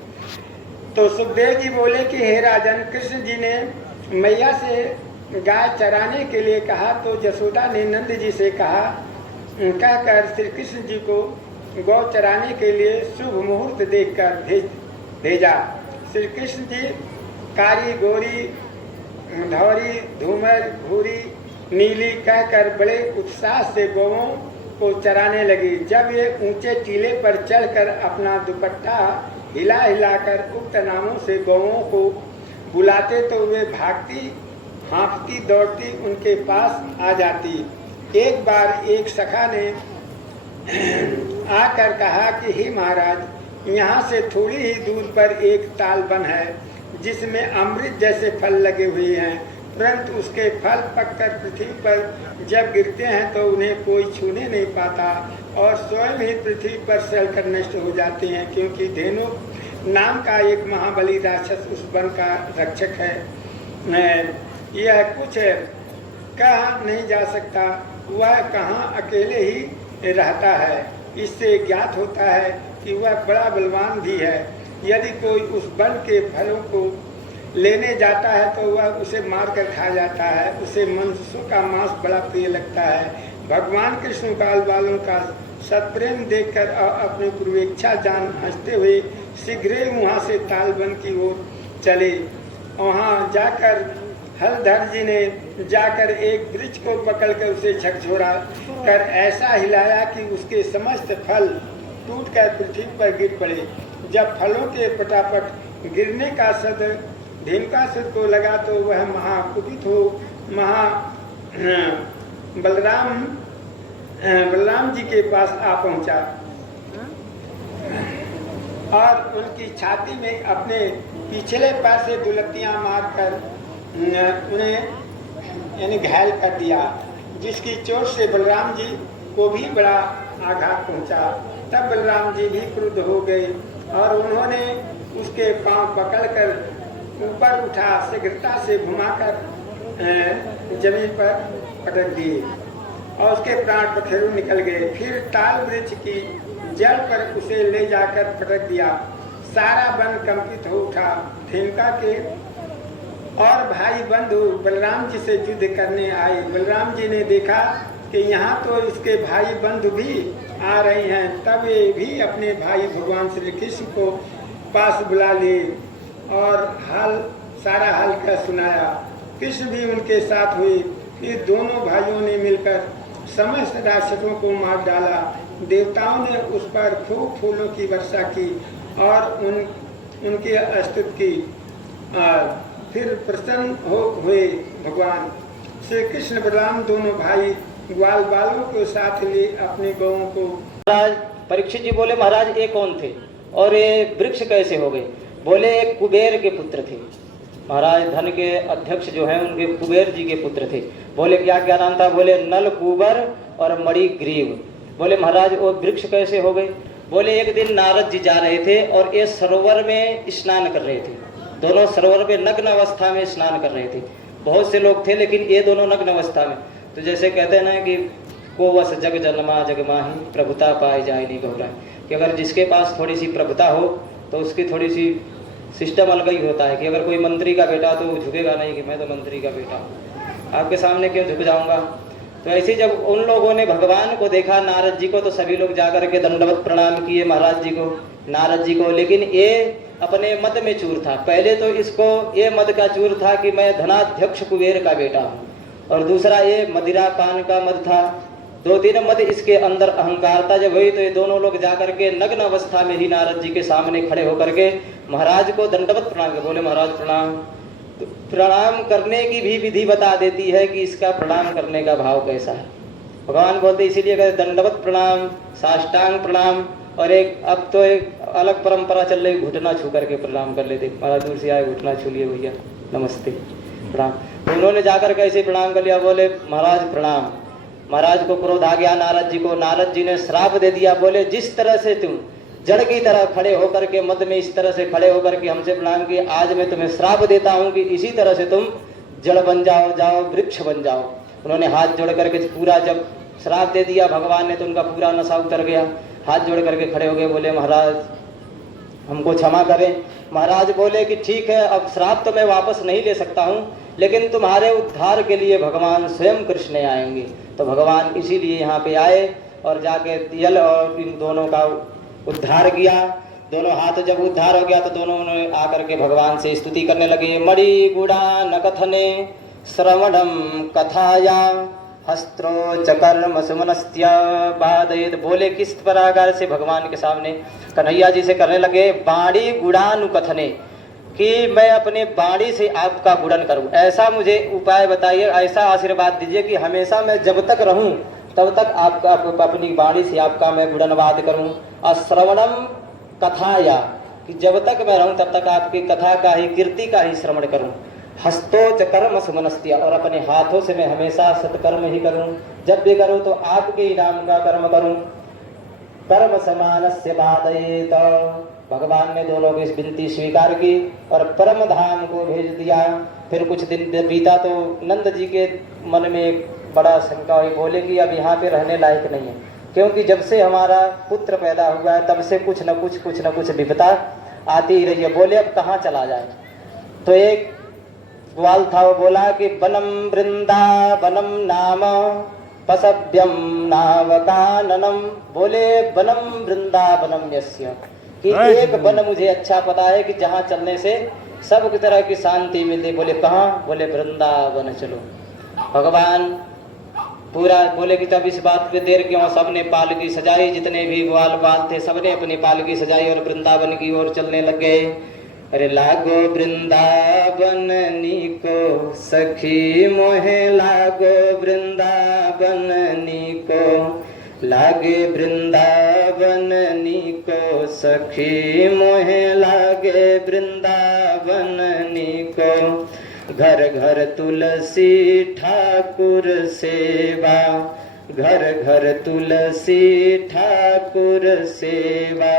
तो सुखदेव जी बोले कि हे राजन, कृष्ण जी ने मैया से गाय चराने के लिए कहा तो जसोदा ने नंद जी से कहा, कहकर श्री कृष्ण जी को गौ चराने के लिए शुभ मुहूर्त देखकर भेजा। श्री कृष्ण जी कारी गोरी धौरी धूमर भूरी नीली कहकर बड़े उत्साह से गौओं को चराने लगी। जब ये ऊंचे टीले पर चढ़कर अपना दुपट्टा हिला हिलाकर उक्त नामों से गौओं को बुलाते तो वे भागती हाँफती दौड़ती उनके पास आ जाती। एक बार एक सखा ने आकर कहा कि हे महाराज, यहाँ से थोड़ी ही दूर पर एक ताल वन है जिसमें अमृत जैसे फल लगे हुए हैं, परंतु उसके फल पककर पृथ्वी पर जब गिरते हैं तो उन्हें कोई छूने नहीं पाता और स्वयं ही पृथ्वी पर सड़कर नष्ट हो जाते हैं, क्योंकि धेनु नाम का एक महाबली राक्षस उस वन का रक्षक है। यह कुछ कहा नहीं जा सकता, वह कहाँ अकेले ही रहता है। इससे ज्ञात होता है कि वह बड़ा बलवान भी है। यदि कोई उस वन के फलों को लेने जाता है तो वह उसे मार कर खा जाता है। उसे मनुष्यों का मांस बड़ा प्रिय लगता है। भगवान कृष्ण काल वालों का सत्प्रेम देखकर अपनी पूर्वेच्छा जान हंसते हुए शीघ्र वहाँ से ताल वन की ओर चले। वहाँ जाकर हलधर जी ने जाकर एक वृक्ष को पकड़कर उसे झकझोरा कर ऐसा हिलाया कि उसके समस्त फल टूटकर पृथ्वी पर गिर पड़े। जब फलों के पटापट गिरने का शब्द धेनुकासुर को लगा तो वह महाकुपित हो बलराम जी के पास आ पहुंचा और उनकी छाती में अपने पिछले पैर से दुलत्तियां मारकर उन्हें यानी घायल कर दिया, जिसकी चोट से बलराम जी को भी बड़ा आघात पहुंचा। तब बलराम जी भी क्रुद्ध हो गए और उन्होंने उसके पांव पकड़कर ऊपर उठा शीघ्रता से घुमाकर जमीन पर पटक दिए और उसके प्राण पखेरु निकल गए। फिर ताल वृक्ष की जड़ पर उसे ले जाकर पटक दिया। सारा वन कंपित हो उठा। धेनुका के और भाई बंधु बलराम जी से युद्ध करने आए। बलराम जी ने देखा कि यहाँ तो इसके भाई बंधु भी आ रहे हैं, तब वे भी अपने भाई भगवान श्री कृष्ण को पास बुला लिए और सारा हाल का सुनाया। कृष्ण भी उनके साथ हुए। फिर दोनों भाइयों ने मिलकर समस्त राक्षसों को मार डाला। देवताओं ने उस पर खूब फूलों की वर्षा की और उनकी स्तुति की। फिर प्रसन्न हुए भगवान श्री कृष्ण बलराम दोनों भाई ग्वाल बालों के साथ ले अपने गौओं को। महाराज परीक्षित जी बोले, महाराज ये कौन थे और ये वृक्ष कैसे हो गए? बोले एक कुबेर के पुत्र थे। महाराज धन के अध्यक्ष जो हैं उनके कुबेर जी के पुत्र थे। बोले क्या क्या नाम था? बोले नल कुबर और मणिग्रीव। बोले महाराज वो वृक्ष कैसे हो गए? बोले एक दिन नारद जी जा रहे थे और ये सरोवर में स्नान कर रहे थे। दोनों सरोवर में नग्न अवस्था में स्नान कर रहे थे। बहुत से लोग थे लेकिन ये दोनों नग्न अवस्था में। तो जैसे कहते हैं ना कि को वस जग जन्मा जग माही प्रभुता पाए जाए नहीं घबराए, कि अगर जिसके पास थोड़ी सी प्रभुता हो तो उसकी थोड़ी सी सिस्टम अलग ही होता है कि अगर कोई मंत्री का बेटा तो वो झुकेगा नहीं कि मैं तो मंत्री का बेटा हूँ, आपके सामने क्यों झुक जाऊंगा। तो ऐसे जब उन लोगों ने भगवान को देखा नारद जी को, तो सभी लोग जाकर के दंडवत प्रणाम किए महाराज जी को, नारद जी को। लेकिन ये अपने मत में चूर था। पहले तो इसको ये मत का चूर था कि मैं धनाध्यक्ष कुबेर का बेटा हूँ, और दूसरा ये मदिरा पान का मत था। दो तीन मत इसके अंदर अहंकारता जब हुई तो ये दोनों लोग जाकर के नग्न अवस्था में ही नारद जी के सामने खड़े होकर के महाराज को दंडवत प्रणाम किया। बोले महाराज प्रणाम। तो प्रणाम करने की भी विधि बता देती है कि इसका प्रणाम करने का भाव कैसा है। भगवान बोलते इसीलिए कहते दंडवत प्रणाम, साष्टांग प्रणाम, और एक अब तो एक अलग परंपरा चल रही, घुटना छू करके प्रणाम कर लेते। महाराज दूर से आए, घुटना छू लिए भैया नमस्ते प्रणाम। तो उन्होंने जाकर कैसे प्रणाम कर लिया। बोले महाराज प्रणाम। महाराज को क्रोध आ गया नारद जी को। नारद जी ने श्राप दे दिया। बोले जिस तरह से तुम जड़ की तरह खड़े होकर के मद में इस तरह से खड़े होकर के हमसे प्रणाम किए, आज मैं तुम्हें श्राप देता हूं कि इसी तरह से तुम जड़ बन जाओ, वृक्ष बन जाओ। उन्होंने हाथ जोड़ करके पूरा जब श्राप दे दिया भगवान ने तो उनका पूरा नशा उतर गया। हाथ जोड़ करके खड़े हो गए। बोले महाराज हमको क्षमा करें। महाराज बोले कि ठीक है, अब श्राप तो मैं वापस नहीं ले सकता हूँ, लेकिन तुम्हारे उद्धार के लिए भगवान स्वयं कृष्ण आएंगे। तो भगवान इसीलिए यहाँ पे आए और जाके तियल और इन दोनों का उद्धार किया। दोनों हाथ जब उद्धार हो गया तो दोनों ने आकर के भगवान से स्तुति करने लगे। मणि गुड़ा न कथने श्रवणम कथाया हस्त्रो चकर्म सुमनस्त्य बादयेत। बोले किस प्रकार से भगवान के सामने कन्हैया जी से करने लगे। बाणी गुणानुकथने, कि मैं अपने बाणी से आपका गुणन करूं, ऐसा मुझे उपाय बताइए, ऐसा आशीर्वाद दीजिए कि हमेशा मैं जब तक रहूं तब तक आपका अपनी बाणी से आपका मैं गुणनवाद करूं। और श्रवणम कथाया, कि जब तक मैं रहूं तब तक आपकी कथा का ही कीर्ति का ही श्रवण करूं। हस्तो च कर्म सुमनस्त्य, और अपने हाथों से मैं हमेशा सत्कर्म ही करूं, जब भी करूं तो आपके ही नाम का कर्म करूं। कर्म समानस्य बाधयेत, भगवान ने दोनों की इस विनती स्वीकार की और परम धाम को भेज दिया। फिर कुछ दिन बीता तो नंद जी के मन में एक बड़ा शंका हुई। बोले कि अब यहाँ पे रहने लायक नहीं है, क्योंकि जब से हमारा पुत्र पैदा हुआ है तब से कुछ न कुछ विपदा आती ही रही है। बोले अब कहाँ चला जाए। तो एक ग्वाल था, वो बोला कि वनम वृंदावनम नाम पसभ्यम नावकाननम। बोले वनम वृंदावनम यस्य, कि एक वन मुझे अच्छा पता है कि जहाँ चलने से सब की तरह की शांति मिलती। बोले कहाँ? बोले वृंदावन चलो। भगवान पूरा बोले कि तब इस बात पे देर क्यों? सबने पालकी सजाई, जितने भी ग्वाल बाल थे सबने अपनी पालकी सजाई और वृंदावन की ओर चलने लग गए। अरे लागो वृंदावन नीको सखी मोहे, लागो वृंदावन नीको, लागे वृंदावन नीको सखी मोहे, लागे वृंदावन नीको। घर घर तुलसी ठाकुर सेवा, घर घर तुलसी ठाकुर सेवा,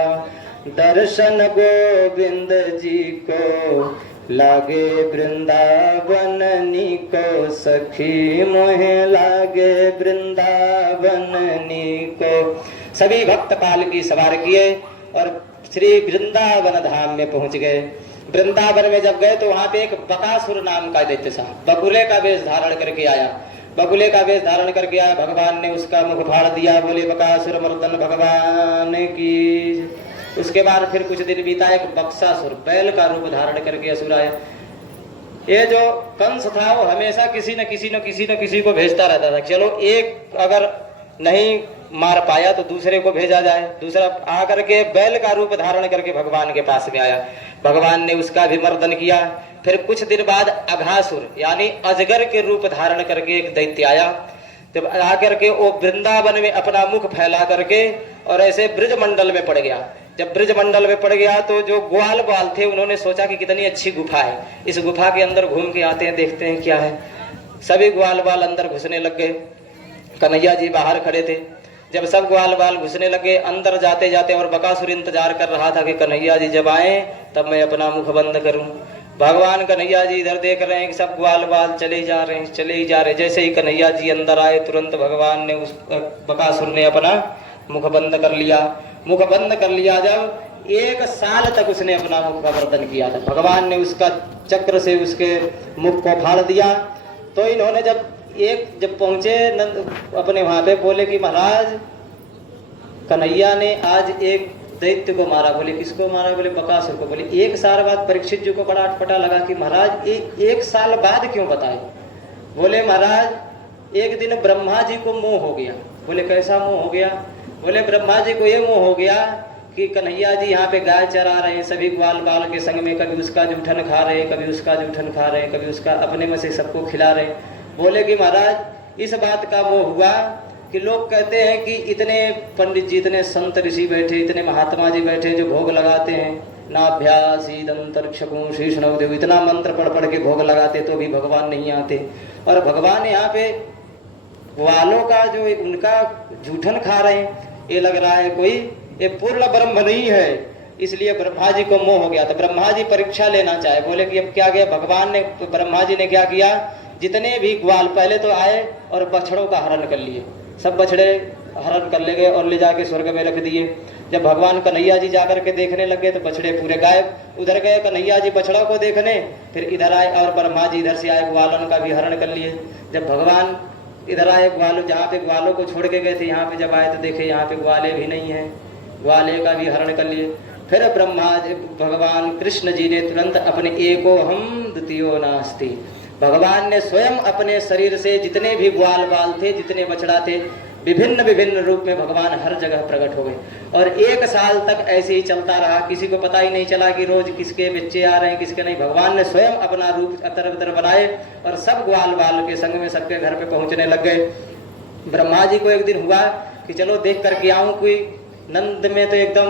दर्शन गोविंद जी को, लागे वृंदावन नीको सखी मोहे, लागे वृंदावन नीको। सभी भक्त पालकी सवार किए और श्री वृंदावन धाम में पहुंच गए। वृंदावन में जब गए तो वहां पे एक बकासुर नाम का दैत्य था, बगुले का वेश धारण करके आया। बगुले का वेश धारण करके आया, भगवान ने उसका मुख फाड़ दिया। बोले बकासुर मर्दन भगवान की। उसके बाद फिर कुछ दिन बीता, एक बक्सासुर बैल का रूप धारण करके असुर आया। ये जो कंस था वो हमेशा किसी न किसी को भेजता रहता था। चलो एक अगर नहीं मार पाया तो दूसरे को भेजा जाए। दूसरा आकर के बैल का रूप धारण करके भगवान के पास में आया। भगवान ने उसका भी मर्दन किया। फिर कुछ दिन बाद अघासुर यानी अजगर के रूप धारण करके एक दैत्य आया। जब आकर के वो वृंदावन में अपना मुख फैला करके और ऐसे ब्रज मंडल में पड़ गया। जब ब्रज मंडल में पड़ गया तो जो ग्वाल बाल थे उन्होंने सोचा कि कितनी अच्छी गुफा है, इस गुफा के अंदर घूम के आते हैं, देखते हैं क्या है। सभी ग्वाल बाल अंदर घुसने लग गए। कन्हैया जी बाहर खड़े थे। जब सब ग्वाल बाल घुसने लगे, अंदर जाते जाते और बकासुर इंतजार कर रहा था कि कन्हैया जी जब आए तब मैं अपना मुख बंद करूं। भगवान कन्हैया जी इधर देख रहे हैं कि सब ग्वाल बाल चले ही जा रहे। जैसे ही कन्हैया जी अंदर आए तुरंत भगवान ने उस बकासुर ने अपना मुख बंद कर लिया। मुख बंद कर लिया जब 1 साल तक उसने अपना मुख का वर्तन किया था। भगवान ने उसका चक्र से उसके मुख को फाड़ दिया। तो इन्होंने जब पहुंचे नंद अपने वहां पे, बोले कि महाराज कन्हैया ने आज एक दैत्य को मारा। बोले किसको मारा? बोले बकासुर को। बोले 1 साल बाद परीक्षित जी को बड़ा अटपटा लगा कि महाराज 1 साल बाद क्यों बताए? बोले महाराज एक दिन ब्रह्मा जी को मोह हो गया। बोले कैसा मोह हो गया? बोले ब्रह्मा जी को ये मोह हो गया कि कन्हैया जी यहाँ पे गाय चरा रहे हैं सभी ग्वाल बाल के संग में, कभी उसका जूठन खा रहे हैं, कभी उसका जूठन खा रहे हैं, कभी उसका अपने में से सबको खिला रहे हैं। बोले कि महाराज इस बात का मोह हुआ कि लोग कहते हैं कि इतने पंडित जी, इतने संत ऋषि बैठे, इतने महात्मा जी बैठे जो भोग लगाते हैं, नाभ्यास दंतरक्षकों शीर्षणदेव, इतना मंत्र पढ़ पढ़ के भोग लगाते तो भी भगवान नहीं आते। और भगवान यहाँ पे ग्वालों का जो उनका जूठन खा रहे हैं, ये लग रहा है कोई ये पूर्ण ब्रह्म नहीं है। इसलिए ब्रह्मा जी को मोह हो गया। तो ब्रह्मा जी परीक्षा लेना चाहे। बोले कि अब क्या गया? भगवान ने, ब्रह्मा जी ने क्या किया, जितने भी ग्वाल पहले तो आए और बछड़ों का हरण कर लिए। सब बछड़े हरण कर ले गए और ले जाके स्वर्ग में रख दिए। जब भगवान कन्हैया जी जाकर के देखने लगे तो बछड़े पूरे गायब। उधर गए कन्हैया जी बछड़ा को देखने, फिर इधर आए और ब्रह्मा जी इधर से आए, ग्वालों का भी हरण कर लिए। जब भगवान इधर आए, ग्वालों जहाँ पे ग्वालों को छोड़ के गए थे, यहाँ पे जब आए तो देखे यहाँ पे ग्वाले भी नहीं है, ग्वाले का भी हरण कर लिए। फिर ब्रह्मा जी, भगवान कृष्ण जी ने तुरंत अपने एको हम द्वितीयो नास्ति, भगवान ने स्वयं अपने शरीर से जितने भी ग्वाल बाल थे, जितने बछड़ा थे, विभिन्न विभिन्न रूप में भगवान हर जगह प्रकट हो गए। और 1 साल तक ऐसे ही चलता रहा। किसी को पता ही नहीं चला कि रोज किसके बच्चे आ रहे हैं, किसके नहीं। भगवान ने स्वयं अपना रूप अतर अतर बनाए और सब ग्वाल बाल के संग में सबके घर पे पहुंचने लग गए। ब्रह्मा जी को एक दिन हुआ कि चलो देख करके आऊं, कोई नंद में तो एकदम,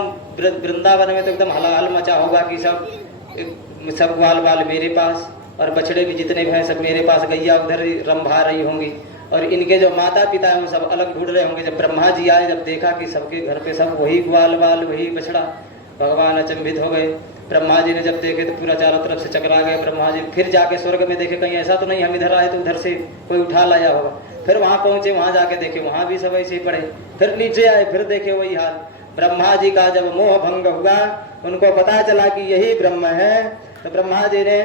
वृंदावन में तो एकदम हलाहल मचा होगा कि सब ग्वाल बाल मेरे पास और बछड़े भी जितने भी हैं सब मेरे पास, गैया उधर रंभा रही होंगी और इनके जो माता पिता हैं वो सब अलग ढूंढ रहे होंगे। जब ब्रह्मा जी आए, जब देखा कि सबके घर पे सब वही ग्वाल बाल, वही बछड़ा, भगवान अचंभित हो गए। ब्रह्मा जी ने जब देखे तो पूरा चारों तरफ से चकरा गए। ब्रह्मा जी फिर जाके स्वर्ग में देखे, कहीं ऐसा तो नहीं हम इधर आए तो उधर से कोई उठा लाया होगा। फिर वहाँ पहुंचे, वहाँ जाके देखे वहाँ भी सब ऐसे ही पड़े। फिर नीचे आए, फिर देखे वही हाल। ब्रह्मा जी का जब मोह भंग हुआ, उनको पता चला कि यही ब्रह्म है, तो ब्रह्मा जी ने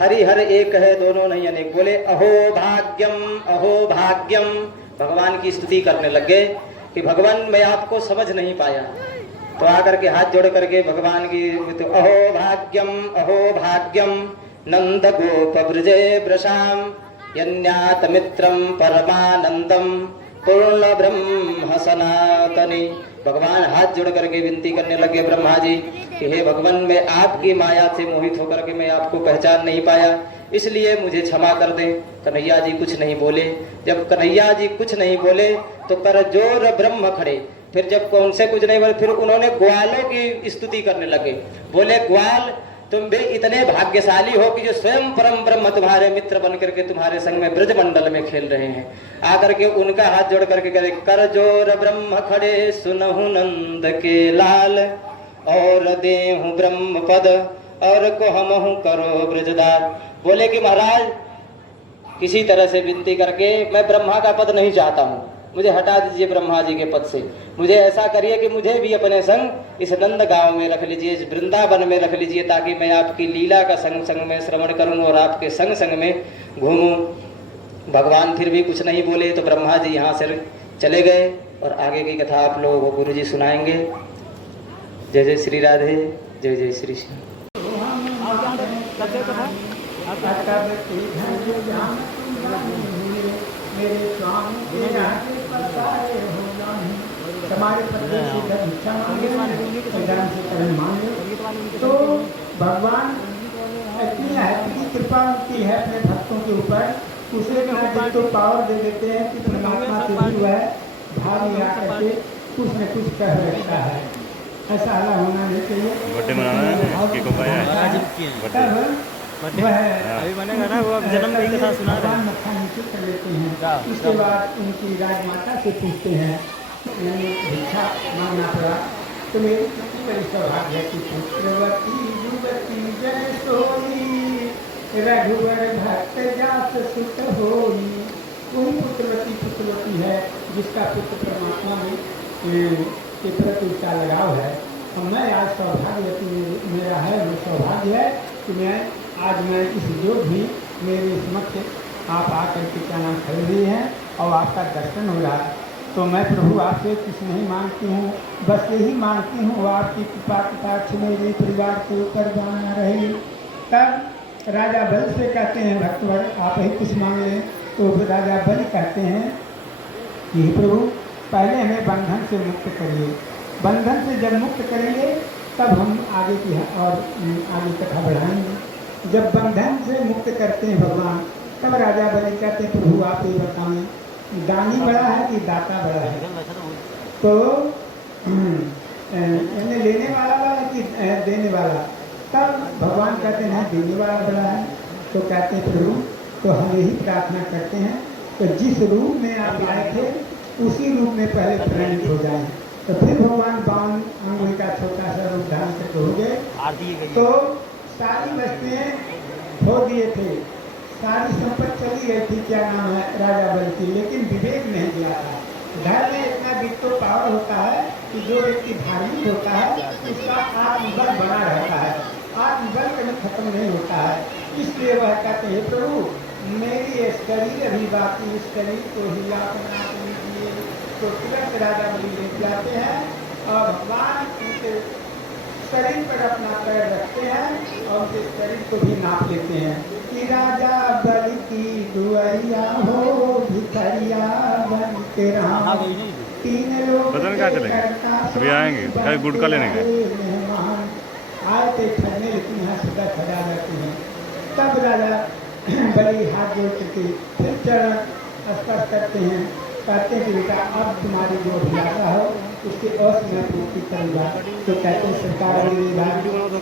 हरि हर एक है दोनों नहीं अनेक, बोले अहो भाग्यम, अहो भाग्यम, भगवान की स्तुति करने लग गए कि भगवान मैं आपको समझ नहीं पाया, तो आकर के हाथ जोड़ करके भगवान की तो अहो भाग्यम नंद गोप ब्रजे ब्रशाम यन्यात मित्रम परमानंदम पूर्ण ब्रह्म सनातनी। भगवान हाथ जोड़ करके विनती करने लगे ब्रह्मा जी कि हे भगवान, मैं आपकी माया से मोहित होकर के मैं आपको पहचान नहीं पाया, इसलिए मुझे क्षमा कर दें। कन्हैया जी कुछ नहीं बोले। जब कन्हैया जी कुछ नहीं बोले तो करजोर ब्रह्म खड़े। फिर जब उनसे कुछ नहीं बोले, फिर उन्होंने ग्वालों की स्तुति करने लगे। बोले, ग्वाल तुम भी इतने भाग्यशाली हो कि जो स्वयं परम ब्रह्म तुम्हारे मित्र बन करके तुम्हारे संग में ब्रज मंडल में खेल रहे हैं। आकर के उनका हाथ जोड़ करके करे, कर जोर ब्रह्म खड़े सुनहु नंद के लाल, और देहु ब्रह्म पद और को हमहु करो ब्रजदार। बोले कि महाराज, किसी तरह से विनती करके मैं ब्रह्मा का पद नहीं चाहता हूँ, मुझे हटा दीजिए ब्रह्मा जी के पद से। मुझे ऐसा करिए कि मुझे भी अपने संग इस नंद गांव में रख लीजिए, इस वृंदावन में रख लीजिए, ताकि मैं आपकी लीला का संग संग में श्रवण करूं और आपके संग संग में घूमूं। भगवान फिर भी कुछ नहीं बोले तो ब्रह्मा जी यहाँ से चले गए और आगे की कथा आप लोगों को गुरु जी सुनाएंगे। जय जय श्री राधे, जय जय श्री श्याम। मेरे स्वामी के आगे पधारे हो जाने, हमारे पत्र से जब भिक्षा मांगे, कल्याण से करण मांगे, तो भगवान इतनी कृपा की है अपने भक्तों के ऊपर, उसे ना तो पावर दे देते हैं कि परमात्मा से भी वह भाव या करके कुछ न कुछ कह रहता है। ऐसा हाल होना नहीं चाहिए। बर्थडे मनाना है कि को पाया वह अभी बनेगा ना, वो अब जन्मदिन के साथ सुना रहे हैं। मत्था नीचे कर लेते हैं। उसके बाद उनकी राजमाता से पूछते हैं, मैंने भिक्षा मांगना पड़ा तो मेरी कितनी बड़ी सौभाग्य की पुत्रवती युवती जय सोई, रघुवर भक्त जात सुत होई। वही पुत्रवती है जिसका पुत्र परमात्मा में के प्रति उसका लगाव है। और मैं आज सौभाग्यवती मेरा है, वो सौभाग्य है कि मैं इस जो भी मेरे समक्ष आप आकर के क्या नाम खड़े हुए हैं और आपका दर्शन हो रहा है, तो मैं प्रभु आपसे कुछ नहीं मांगती हूँ, बस यही मांगती हूँ आपकी कृपा कटाक्ष मेरे परिवार के ऊपर बना रहे। तब राजा बलि से कहते हैं, भक्तवर आप ही कुछ मांग लें। तो राजा बलि कहते हैं कि प्रभु पहले हमें बंधन से मुक्त करिए, बंधन से जब मुक्त करेंगे तब हम आगे की और आगे कथा बढ़ाएंगे। जब बंधन से मुक्त करते हैं भगवान, तब राजा बलि कहते हैं प्रभु आप ये बताएं, दानी बड़ा है कि दाता बड़ा है? तो इन्हें लेने वाला बड़ा कि देने वाला? तब भगवान कहते हैं देने वाला बड़ा है। तो कहते हैं प्रभु तो हम यही प्रार्थना करते हैं तो जिस रूप में आप आए थे उसी रूप में पहले परिणित हो जाए। तो फिर भगवान 52 अंगुल का छोटा सा रूप धारण करके हो गए। तो सारी वस्तुएं खो दिए थे, सारी संपत्ति चली गई थी, क्या नाम है राजा बलि की, लेकिन विवेक नहीं दिया था। धर्म में इतना वित्तो पावर होता है कि जो व्यक्ति धार्मिक होता है उसका आत्मबल बना रहता है, आत्मबल कभी खत्म नहीं होता है। इसलिए वह कहते हैं प्रभु मेरी ये शरीर अभी बाकी, इस शरीर को ही आप बना लीजिए। तो तुरंत राजा बलि लेट जाते हैं और भगवान उनके शरीर पर अपना पैर रखते हैं और उनके शरीर को भी नाप लेते हैं कि राजा बलि की दुआरिया हो भिखरिया बन के राम, तीन लोग बदन क्या चलेंगे, अभी आएंगे क्या गुड़का लेने गए मेहमान आए थे ठहरने, लेकिन यहाँ सदा खड़ा रहते हैं। तब राजा बलि हाथ जोड़ करके फिर चरण स्पर्श करते हैं, कहते हैं कि बेटा अब तुम्हारी जो अभिलाषा हो उसके अवश्य मैं पूर्ति करूँगा। तो कहते हैं सरकार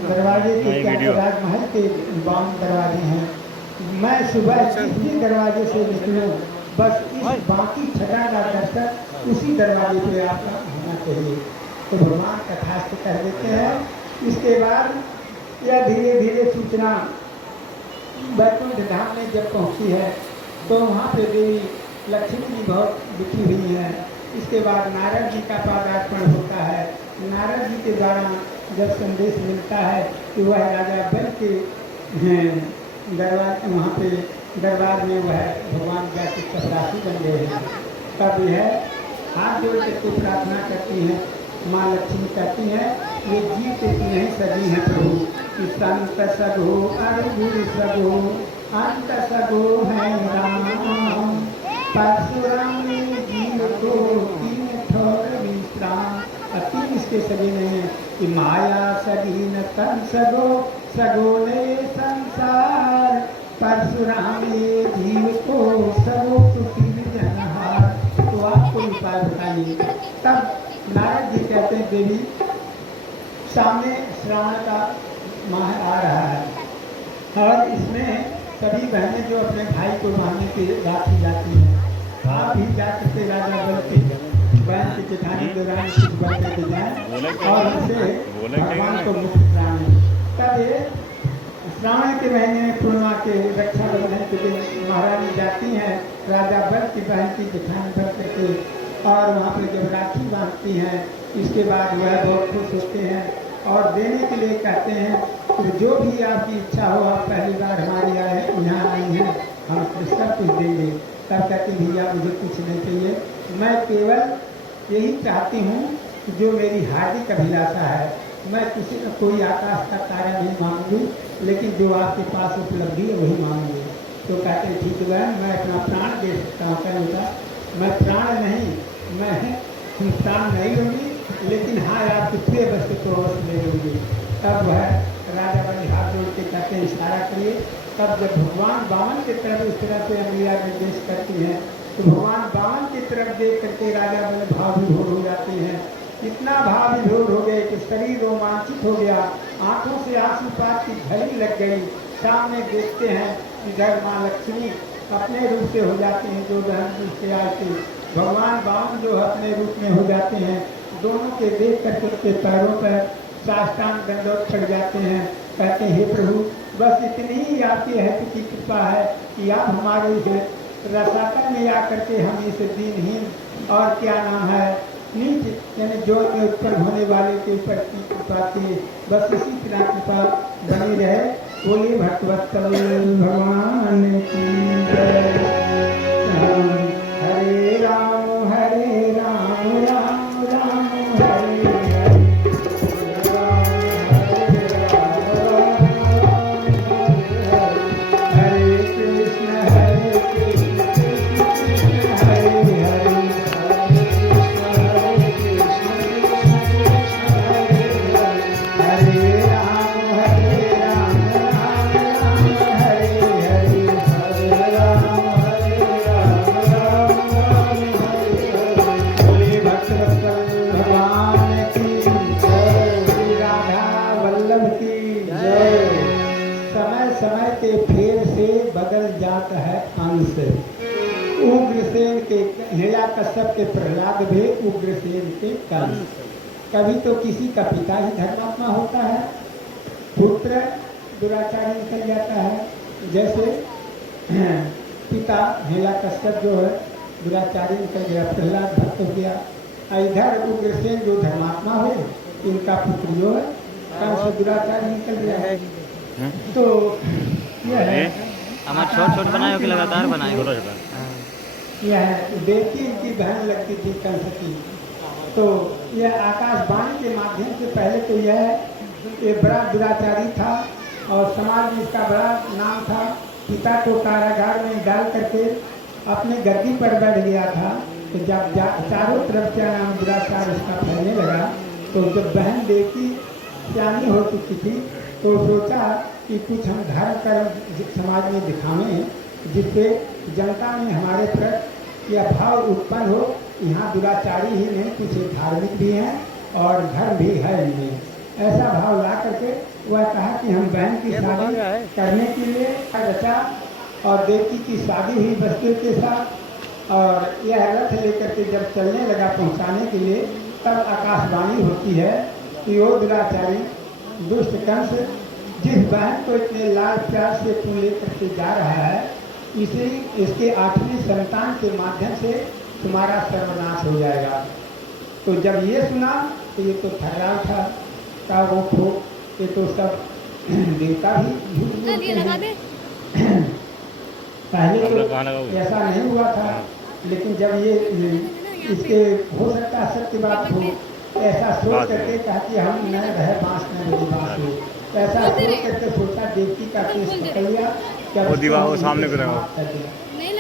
दरवाजे के क्या राजमहल के 52 दरवाजे हैं, मैं सुबह जिस दरवाजे से निकलूँ बस इस बाकी छठा का दर्शन उसी दरवाजे पे आपका होना चाहिए। तो भगवान कथास्थ कर देते हैं। इसके बाद यह धीरे धीरे सूचना बैकुंठ धाम में जब पहुँची है तो वहाँ पे देवी लक्ष्मी जी बहुत दुखी हुई है। इसके बाद नारद जी का पादार्पण होता है। नारद जी के द्वारा जब संदेश मिलता है कि वह राजा बलि के दरबार वहाँ पे दरबार में वह भगवान जाके चपरासी बन गए हैं, तब यह हाथ जोड़ करके प्रार्थना करती हैं माँ लक्ष्मी कहती हैं ये जीव के नहीं सजी हैं प्रभु कि संत सगो अरे गुरु सगो अंत सगो है राम परशुराम ने जीव को तीन ठोर विश्राम। तीन इसके सगे नहीं है कि माया सगी न तन सगो सगो ने संसार परशुराम ने जीव को सगो तुकी जनहार। तो आपको उपाय बताइए। तब नारद जी कहते हैं देवी सामने श्रावण का माह आ रहा है और इसमें सभी बहनें जो अपने भाई को मानने के राखी जाती हैं। आप भी जा सकते राजा बल के बहन के जेठानी दौरान कुछ बन के जाए और उनसे भगवान को मुक्त कराएं। तब ये श्रावण के महीने में पूर्णिमा के रक्षाबंधन के दिन महारानी जाती हैं राजा बल की बहन की जेठानी बन करके और वहाँ पर जब राखी बांधती हैं इसके बाद वह बहुत खुश होते हैं और देने के लिए कहते हैं कि जो भी आपकी इच्छा हो आप पहली बार हमारे यहाँ आई हैं हम सब कुछ देंगे। तब कहते भैया मुझे कुछ नहीं चाहिए, मैं केवल यही चाहती हूँ कि जो मेरी हार्दिक अभिलाषा है मैं किसी कोई आकाश का तारा नहीं मांगूंगी लेकिन जो आपके पास उपलब्धि है वही मांगूंगी। तो कहते हैं ठीक है मैं अपना प्राण दे सकता हूँ। कहने का मैं प्राण नहीं मैं प्राण नहीं लूँगी लेकिन हाँ आपकी प्रिय वस्तु को अवश्य ले लूँगी। तब वह राजा बड़े हाथ जोड़ के कहते हैं इशारा करिए। तब जब भगवान बामन की तरफ इस तरह से अमीरा निर्देश करती हैं तो भगवान बामन की तरफ देख करके राजा बड़े भाव विभोर हो जाते हैं। इतना भाव विभोर हो गए कि शरीर रोमांचित हो गया, आंखों से आंसूपात की झड़ी लग गई। सामने देखते हैं इधर माँ लक्ष्मी अपने रूप से हो जाते हैं जो बहन रूप से आए थे, भगवान बामन जो अपने रूप में हो जाते हैं। दोनों के देख करके उसके पैरों पर साष्टांग दंडवत पड़ जाते हैं। कहते हैं हे प्रभु बस इतनी ही आपकी है की कृपा है कि आप हमारे इस रसातल में आकर के हम इस दीनहीन और क्या नाम है नीच यानी जो के ऊपर होने वाले के ऊपर की कृपा की बस इसी तरह कृपा बनी रहे। बोलिए भगवत्तल भगवान की जय। हरे राम राम राम हरे उग्रसेन के हिरण्यकश्यप के प्रहलाद भी उग्रसेन के कंस। कभी तो किसी का पिता ही धर्मात्मा होता है, पुत्र दुराचारी निकल जाता है। जैसे पिता हिरण्यकश्यप जो है दुराचारी निकल गया, प्रहलाद भक्त हो गया। इधर उग्रसेन जो धर्मात्मा हुए इनका पुत्र जो है कंस दुराचारी निकल गया है। तो यह है हमारे छोट छोट बनाए कि लगातार बनाए यह देवकी इनकी बहन लगती थी कंस की। तो यह आकाशवाणी के माध्यम से पहले तो यह बड़ा दुराचारी था और समाज में इसका बड़ा नाम था। पिता को कारागार में डाल करके अपने गद्दी पर बैठ गया था। तो जब चारों तरफ क्या नाम दुराचार उसका फैलने लगा तो जब बहन देवकी सियानी हो चुकी थी तो सोचा कि कुछ हम धर्म कर्म समाज में दिखावें जिससे जनता में हमारे प्रति यह भाव उत्पन्न हो। यहाँ दुराचारी ही नहीं कुछ धार्मिक भी हैं और धर्म भी है इनमें। ऐसा भाव ला करके वह कहा कि हम बहन की शादी करने के लिए रचा और देवकी की शादी हुई बस्ती के साथ। और यह रथ लेकर के जब चलने लगा पहुँचाने के लिए तब आकाशवाणी होती है कि वो दुराचारी दुष्ट कंस जिस बहन को इतने लाल प्यार से तू लेकर के जा रहा है इसे इसके 8वीं संतान के माध्यम से तुम्हारा सर्वनाश हो जाएगा। तो जब ये सुना तो ये तो ठहराव था का वो खो ये तो सब देवता भी झूठ बोलते हैं। पहले तो ऐसा नहीं हुआ था लेकिन जब ये इसके हो सकता है सत्य बात हो ऐसा सोच करके कहा कि हम न रह बांस न बड़ी बांस हो। ऐसा सोच करके सोचा देवकी का केस पकड़ लिया क्या वो दीवार वो सामने को लगाओ। कर दिया।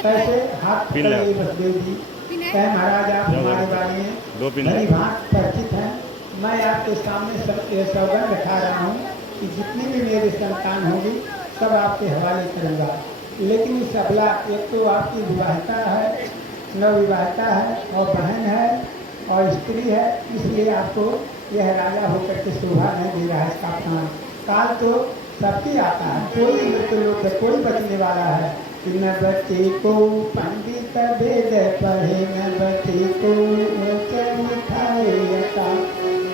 कैसे हाथ पिन पकड़ लगाओ। लिए बसदेव जी कहे महाराज आप हमारे बारे में दो पिन भली लगाओ। भांत परिचित हैं। मैं आपके सामने सब सौगंध रखा रहा हूँ कि जितनी भी मेरी संतान होगी सब आपके हवाले करूँगा। लेकिन इस अबला एक तो आपकी विवाहिता है, नवविवाहिता है और बहन है और स्त्री है, इसलिए आपको यह राजा होकर के शोभा नहीं दे रहा है इसका प्राण। काल तो सबके आता है, कोई मृत्यु लोग कोई बचने वाला है। न बच्चे को पंडित वेद पढ़े, न बच्चे को उठाएगा,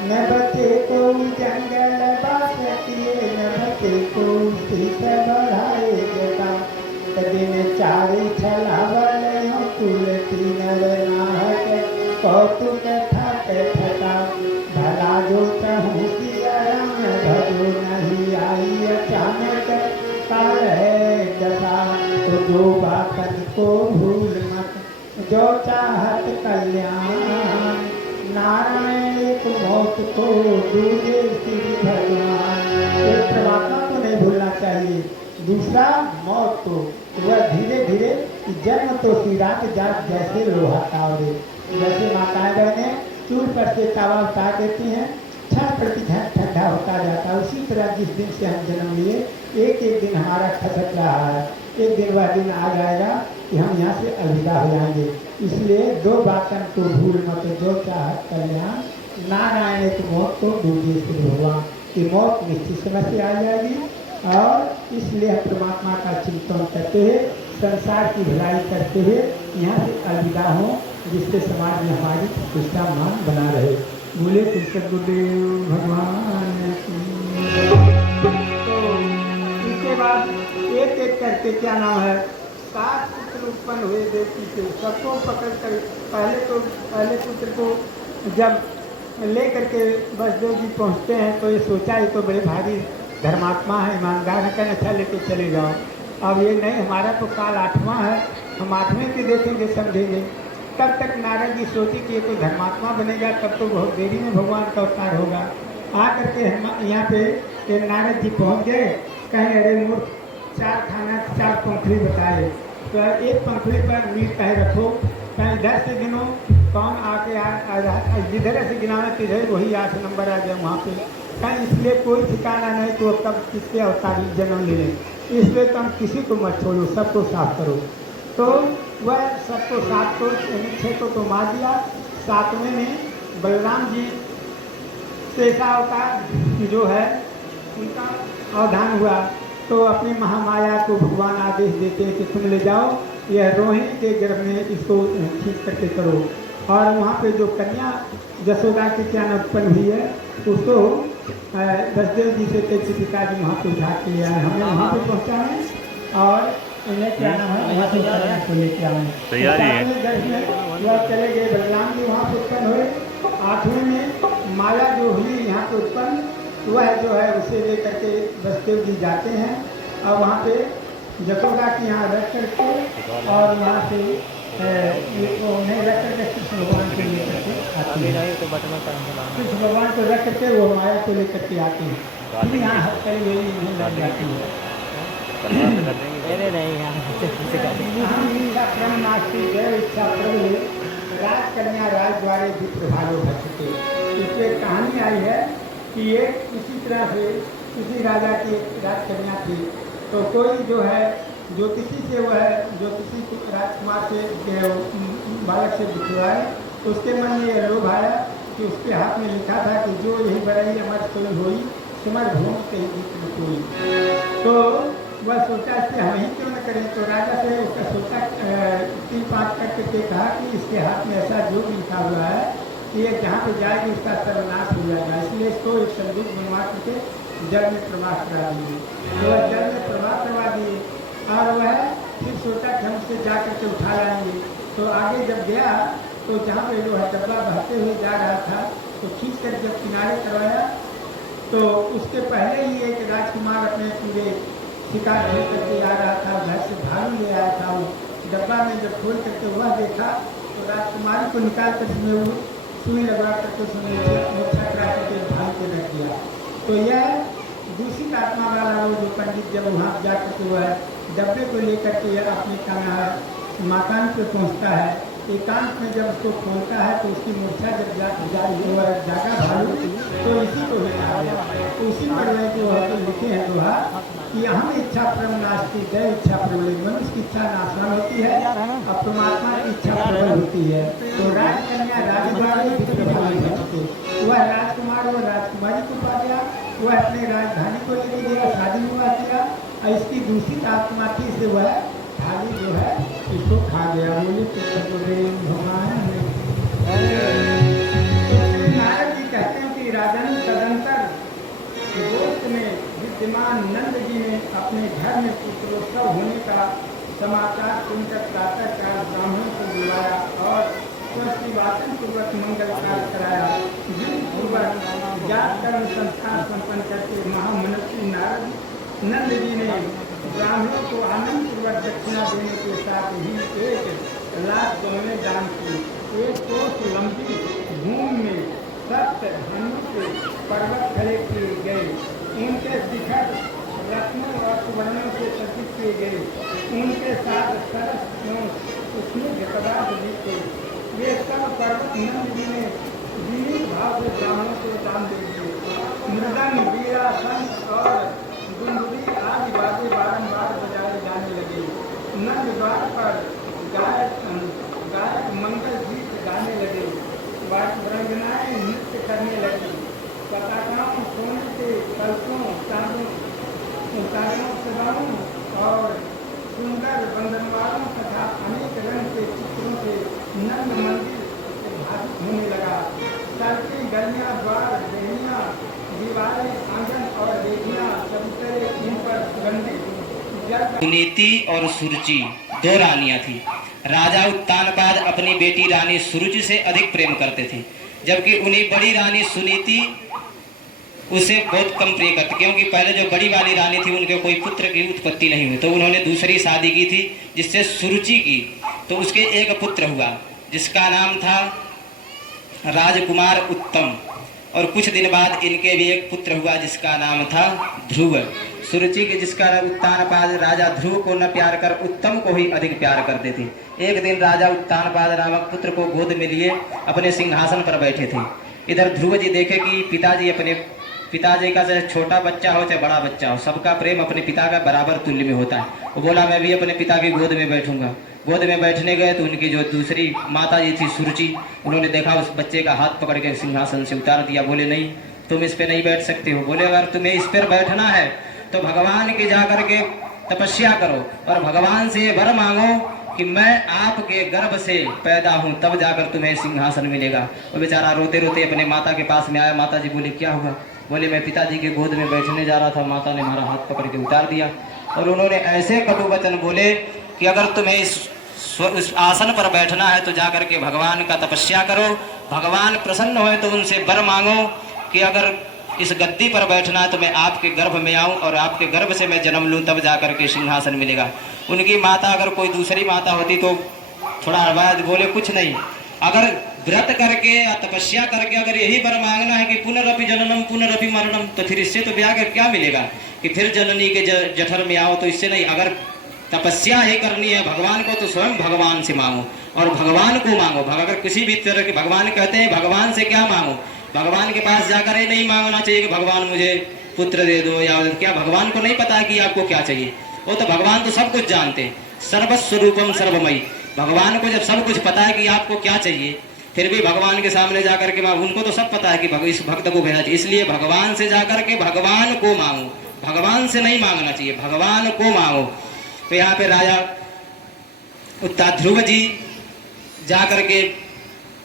न बच्चे को जंगल बास किए, न बच्चे को शीत बढ़ाएगा। दिन चारी छलावल तुलसी नर नाहक, कौतुक ठाक ठका, भला जो कहूँ सिया राम भजो नहीं आई अचानक, काल है दशा तो दो बातन को भूल मत, जो चाहत कल्याण। नारायण एक मौत को दूजे श्री भगवान। एक परमात्मा को नहीं भूलना चाहिए, दूसरा मौत को। वह धीरे धीरे जन्म तो सिरात जात जैसे लोहा तावरे, जैसे माताएं बहनें चूल पर से तावा उतार देती हैं, क्षण प्रति क्षण ठंडा होता जाता है। उसी तरह जिस दिन से हम जन्म लिए एक एक दिन हमारा खसक रहा है, एक दिन वह दिन आ जाएगा कि हम यहाँ से अलविदा हो जाएंगे। इसलिए दो बातन को भूल मत, जो चाहत कल्याण। नारायण एक मौत को दूजे से भगवान की मौत निश्चित समय से आ जाएगी। और इसलिए हम परमात्मा का चिंतन करते हुए संसार की भलाई करते हुए यहाँ से अलविदा हों, जिससे समाज में हमारी प्रतिष्ठा मान बना रहे। बोले कृष्ण गुरुदेव भगवान की। तो इसके बाद एक एक करके क्या नाम है 7 पुत्र उत्पन्न हुए देवकी से। सबको पकड़ कर पहले पुत्र को जब ले करके वसुदेव जी पहुँचते हैं तो ये सोचा ये तो बड़े भारी धर्मात्मा है, ईमानदार है, कहना अच्छा लेके चले जाओ। अब ये नहीं, हमारा तो काल 8वां है, हम 8वें के देखेंगे समझेंगे। तब तक नारद जी सोचे कि ये तो धर्मात्मा बनेगा, तब तो बहुत देरी में भगवान का अवतार होगा। आ करके हम यहाँ पे नारद जी पहुँच गए, कहें अरे मूर्ख 4 खाना 4 पंखुड़ी बताए, तो एक पंखुड़ी पर मीट कहे रखो, कहीं इधर से गिनो कौन आके जिधर से गिनाना तिधर वही 8 नंबर आ जाए वहाँ पे, कहीं इसलिए कोई ठिकाना नहीं तो कब किसके अवतार जन्म ले लें, इसलिए तुम किसी को मत छोड़ो, सबको साफ करो। तो वह सबको साफ को 6 को मार दिया। 7वें में बलराम जी से ऐसा अवतार जो है उनका अवधान हुआ, तो अपनी महामाया को भगवान आदेश देते हैं कि तुम ले जाओ, यह रोहिणी के गर्भ में इसको ठीक करके करो। और वहाँ पे जो कन्या यशोदा की क्या उत्पन्न हुई है उसको वसुदेव जी से तेज पिता जी वहाँ पे उठा के ले आए, हमें वहाँ पे पहुँचाए और इन्हें क्या नाम है वहाँ से कन्या को लेके आए। तैयारी है। वह चले गए, बलराम जी वहाँ पे उत्पन्न हुए। 8वें में माया जो हुई यहाँ पे उत्पन्न, वह जो है उसे ले करके वसुदेव जी जाते हैं और वहाँ पे यशोदा के यहाँ रख करके और वहाँ से उन्हें रख करके कृष्ण भगवान को लेकर के आते हैं। कृष्ण भगवान को रख करके वो माया को लेकर के आते हैं, फिर यहाँ हथकड़ी हुई नहीं लग जाती है। इच्छा क्रम नास्ती जय इच्छा प्रभु राज कन्या राज द्वारे भी प्रभाव भटके। इसमें कहानी आई है कि ये इसी तरह से किसी राजा की राज कन्या थी, तो कोई जो है ज्योतिषी से वह ज्योतिषी राजकुमार से बालक से दिखवाए, तो उसके मन में यह लोभ आया कि उसके हाथ में लिखा था कि जो यही बड़ाई अमर कोई हुई सिमर भूम के ही कोई। तो वह सोचा इससे हम ही क्यों न करें, तो राजा से उसका सोचा 3-5 करके कहा कि इसके हाथ में ऐसा जो लिखा हुआ है कि ये जहाँ पे जाएगी उसका सर्वनाश हो जाएगा, इसलिए इसको एक संदूक बनवा करके जल में प्रवाह करा दिए। तो वह जल में प्रवाह करवा दिए और वह फिर सोचा कि हम उससे जा करके उठा लाएंगे। तो आगे जब गया तो जहाँ पे जो है डब्बा बहते हुए जा रहा था, तो खींच कर जब किनारे करवाया तो उसके पहले ही एक राजकुमार अपने पूरे शिकार खेल करके आ रहा था, घर से भालू ले आया था। वो डब्बा में जब खोल करके वह देखा तो राजकुमारी को निकाल कर उसमें वो सुई लगवा करके उसने मोक्षा प्राप्ति के भान को रख दिया। तो यह दूषित आत्मा वाला वो जो पंडित जब वहाँ जा करके वह डब्बे को लेकर के अपने खाना मकान पे पहुँचता है, एकांत में जब उसको खोलता है तो उसकी मूर्छा जब जागा भालू तो इसी को भी कहा गया। तो उसी पर वह जो है लिखे हैं दोहा कि हम इच्छा परम नास्ति दै इच्छा प्रबल। मनुष्य की इच्छा नाशवान होती है और परमात्मा की इच्छा प्रबल होती है। तो राजकन्या राजकुमारी वह राजकुमार और राजकुमारी को पा गया, वह अपने राजधानी को लेके गया, शादी विवाह किया और इसकी दूषित आत्मा थी से वह थाली जो है इसको खा गया। बोले भगवान नारद जी कहते हैं कि राजन तदंतर गोष्ठ में विद्यमान नंद जी ने अपने घर में पुत्रोत्सव होने का समाचार सुनकर प्रातःकाल ब्राह्मण को बुलाया और स्वस्तिवाचन पूर्वक मंगल कार्य कराया। जिन पूर्वक जात कर्म संस्कार संपन्न करके महामनस्वी नारद नंद जी ने ब्राह्मणों को आनंद पूर्वक दक्षिणा देने के साथ ही 1 लाख गहने दान की। 1 कोस लंबी भूमि में 7 धनुष के पर्वत खड़े किए गए, उनके शिखर रत्नों और सुवर्णों से सज्जित किए गए, उनके साथ सरस उसमें पदार्थ भी थे। ये सब पर्वत नंद जी ने जीवित भाव से ब्राह्मणों को दान दे दिए। मृदंग बीड़ा शंख और गुंडुरी आदि बाजे बारंबार बजाए जाने लगे। नंद द्वार पर गायक मंगल गीत गाने लगे, वाद्यवृंदनाएं नृत्य करने लगी। पताकाओं सोने के कलशों सदाओं और सुंदर बंधनवारों तथा अनेक रंग के चित्रों से नंद मंदिर भावित होने लगा। सड़कें, गलियां, द्वार, देहलियां, दीवारें, आंगन और रेखियां चबूतरे इन पर सुगंधित सुनीति और सुरुचि 2 रानियां थी। राजा उत्तानपाद अपनी बेटी रानी सुरुचि से अधिक प्रेम करते थे, जबकि उन्हीं बड़ी रानी सुनीति उसे बहुत कम प्रिय करती, क्योंकि पहले जो बड़ी वाली रानी थी उनके कोई पुत्र की उत्पत्ति नहीं हुई, तो उन्होंने दूसरी शादी की थी जिससे सुरुचि की। तो उसके एक पुत्र हुआ जिसका नाम था राजकुमार उत्तम, और कुछ दिन बाद इनके भी एक पुत्र हुआ जिसका नाम था ध्रुव। सुरुचि के जिसका उत्तानपाद राजा ध्रुव को न प्यार कर उत्तम को ही अधिक प्यार करते थे। एक दिन राजा उत्तानपाद नामक पुत्र को गोद में लिए अपने सिंहासन पर बैठे थे। इधर ध्रुव जी देखे कि पिताजी का चाहे छोटा बच्चा हो चाहे बड़ा बच्चा हो, सबका प्रेम अपने पिता का बराबर तुल्य में होता है। वो बोला मैं भी अपने पिता की गोद में बैठूंगा। गोद में बैठने गए तो उनकी जो दूसरी माता जी थी सुरुचि, उन्होंने देखा उस बच्चे का हाथ पकड़ के सिंहासन से उतार दिया। बोले नहीं, तुम इस पे नहीं बैठ सकते हो। बोले अगर तुम्हें इस पर बैठना है तो भगवान के जाकर के तपस्या करो और भगवान से वर मांगो कि मैं आपके गर्भ से पैदा हूँ, तब जाकर तुम्हें सिंहासन मिलेगा। वो बेचारा रोते रोते अपने माता के पास में आया। माता जी बोले क्या हुआ? बोले मैं पिताजी के गोद में बैठने जा रहा था, माता ने हमारा हाथ पकड़ के उतार दिया। और उन्होंने ऐसे कटु वचन बोले कि अगर तुम्हें इस आसन पर बैठना है तो जाकर के भगवान का तपस्या करो, भगवान प्रसन्न होए तो उनसे वर मांगो कि अगर इस गद्दी पर बैठना है तो मैं आपके गर्भ में आऊं और आपके गर्भ से मैं जन्म लूं, तब जाकर के सिंहासन मिलेगा। उनकी माता अगर कोई दूसरी माता होती तो थोड़ा आवाज बोले कुछ नहीं, अगर व्रत करके या तपस्या करके अगर यही वर मांगना है कि पुनरअपि जननम पुनरअपि मरणम, तो फिर इससे तो ब्याह क्या मिलेगा कि फिर जननी के जठर में आओ, तो इससे नहीं। अगर तपस्या ही करनी है भगवान को तो स्वयं भगवान से मांगो और भगवान को मांगो। अगर किसी भी तरह के भगवान कहते हैं भगवान से क्या मांगो, भगवान के पास जाकर ये नहीं मांगना चाहिए कि भगवान मुझे पुत्र दे दो, या क्या भगवान को नहीं पता है कि आपको क्या चाहिए? वो तो भगवान तो सब कुछ जानते हैं, सर्वस्वरूपम सर्वमयी। भगवान को जब सब कुछ पता है कि आपको क्या चाहिए, फिर भी भगवान के सामने जाकर के उनको तो सब पता है कि इस भक्त को कहना चाहिए। इसलिए भगवान से जाकर के भगवान को मांगो, भगवान से नहीं मांगना चाहिए, भगवान को मांगो। तो यहाँ पे राजा ध्रुव जी जाकर के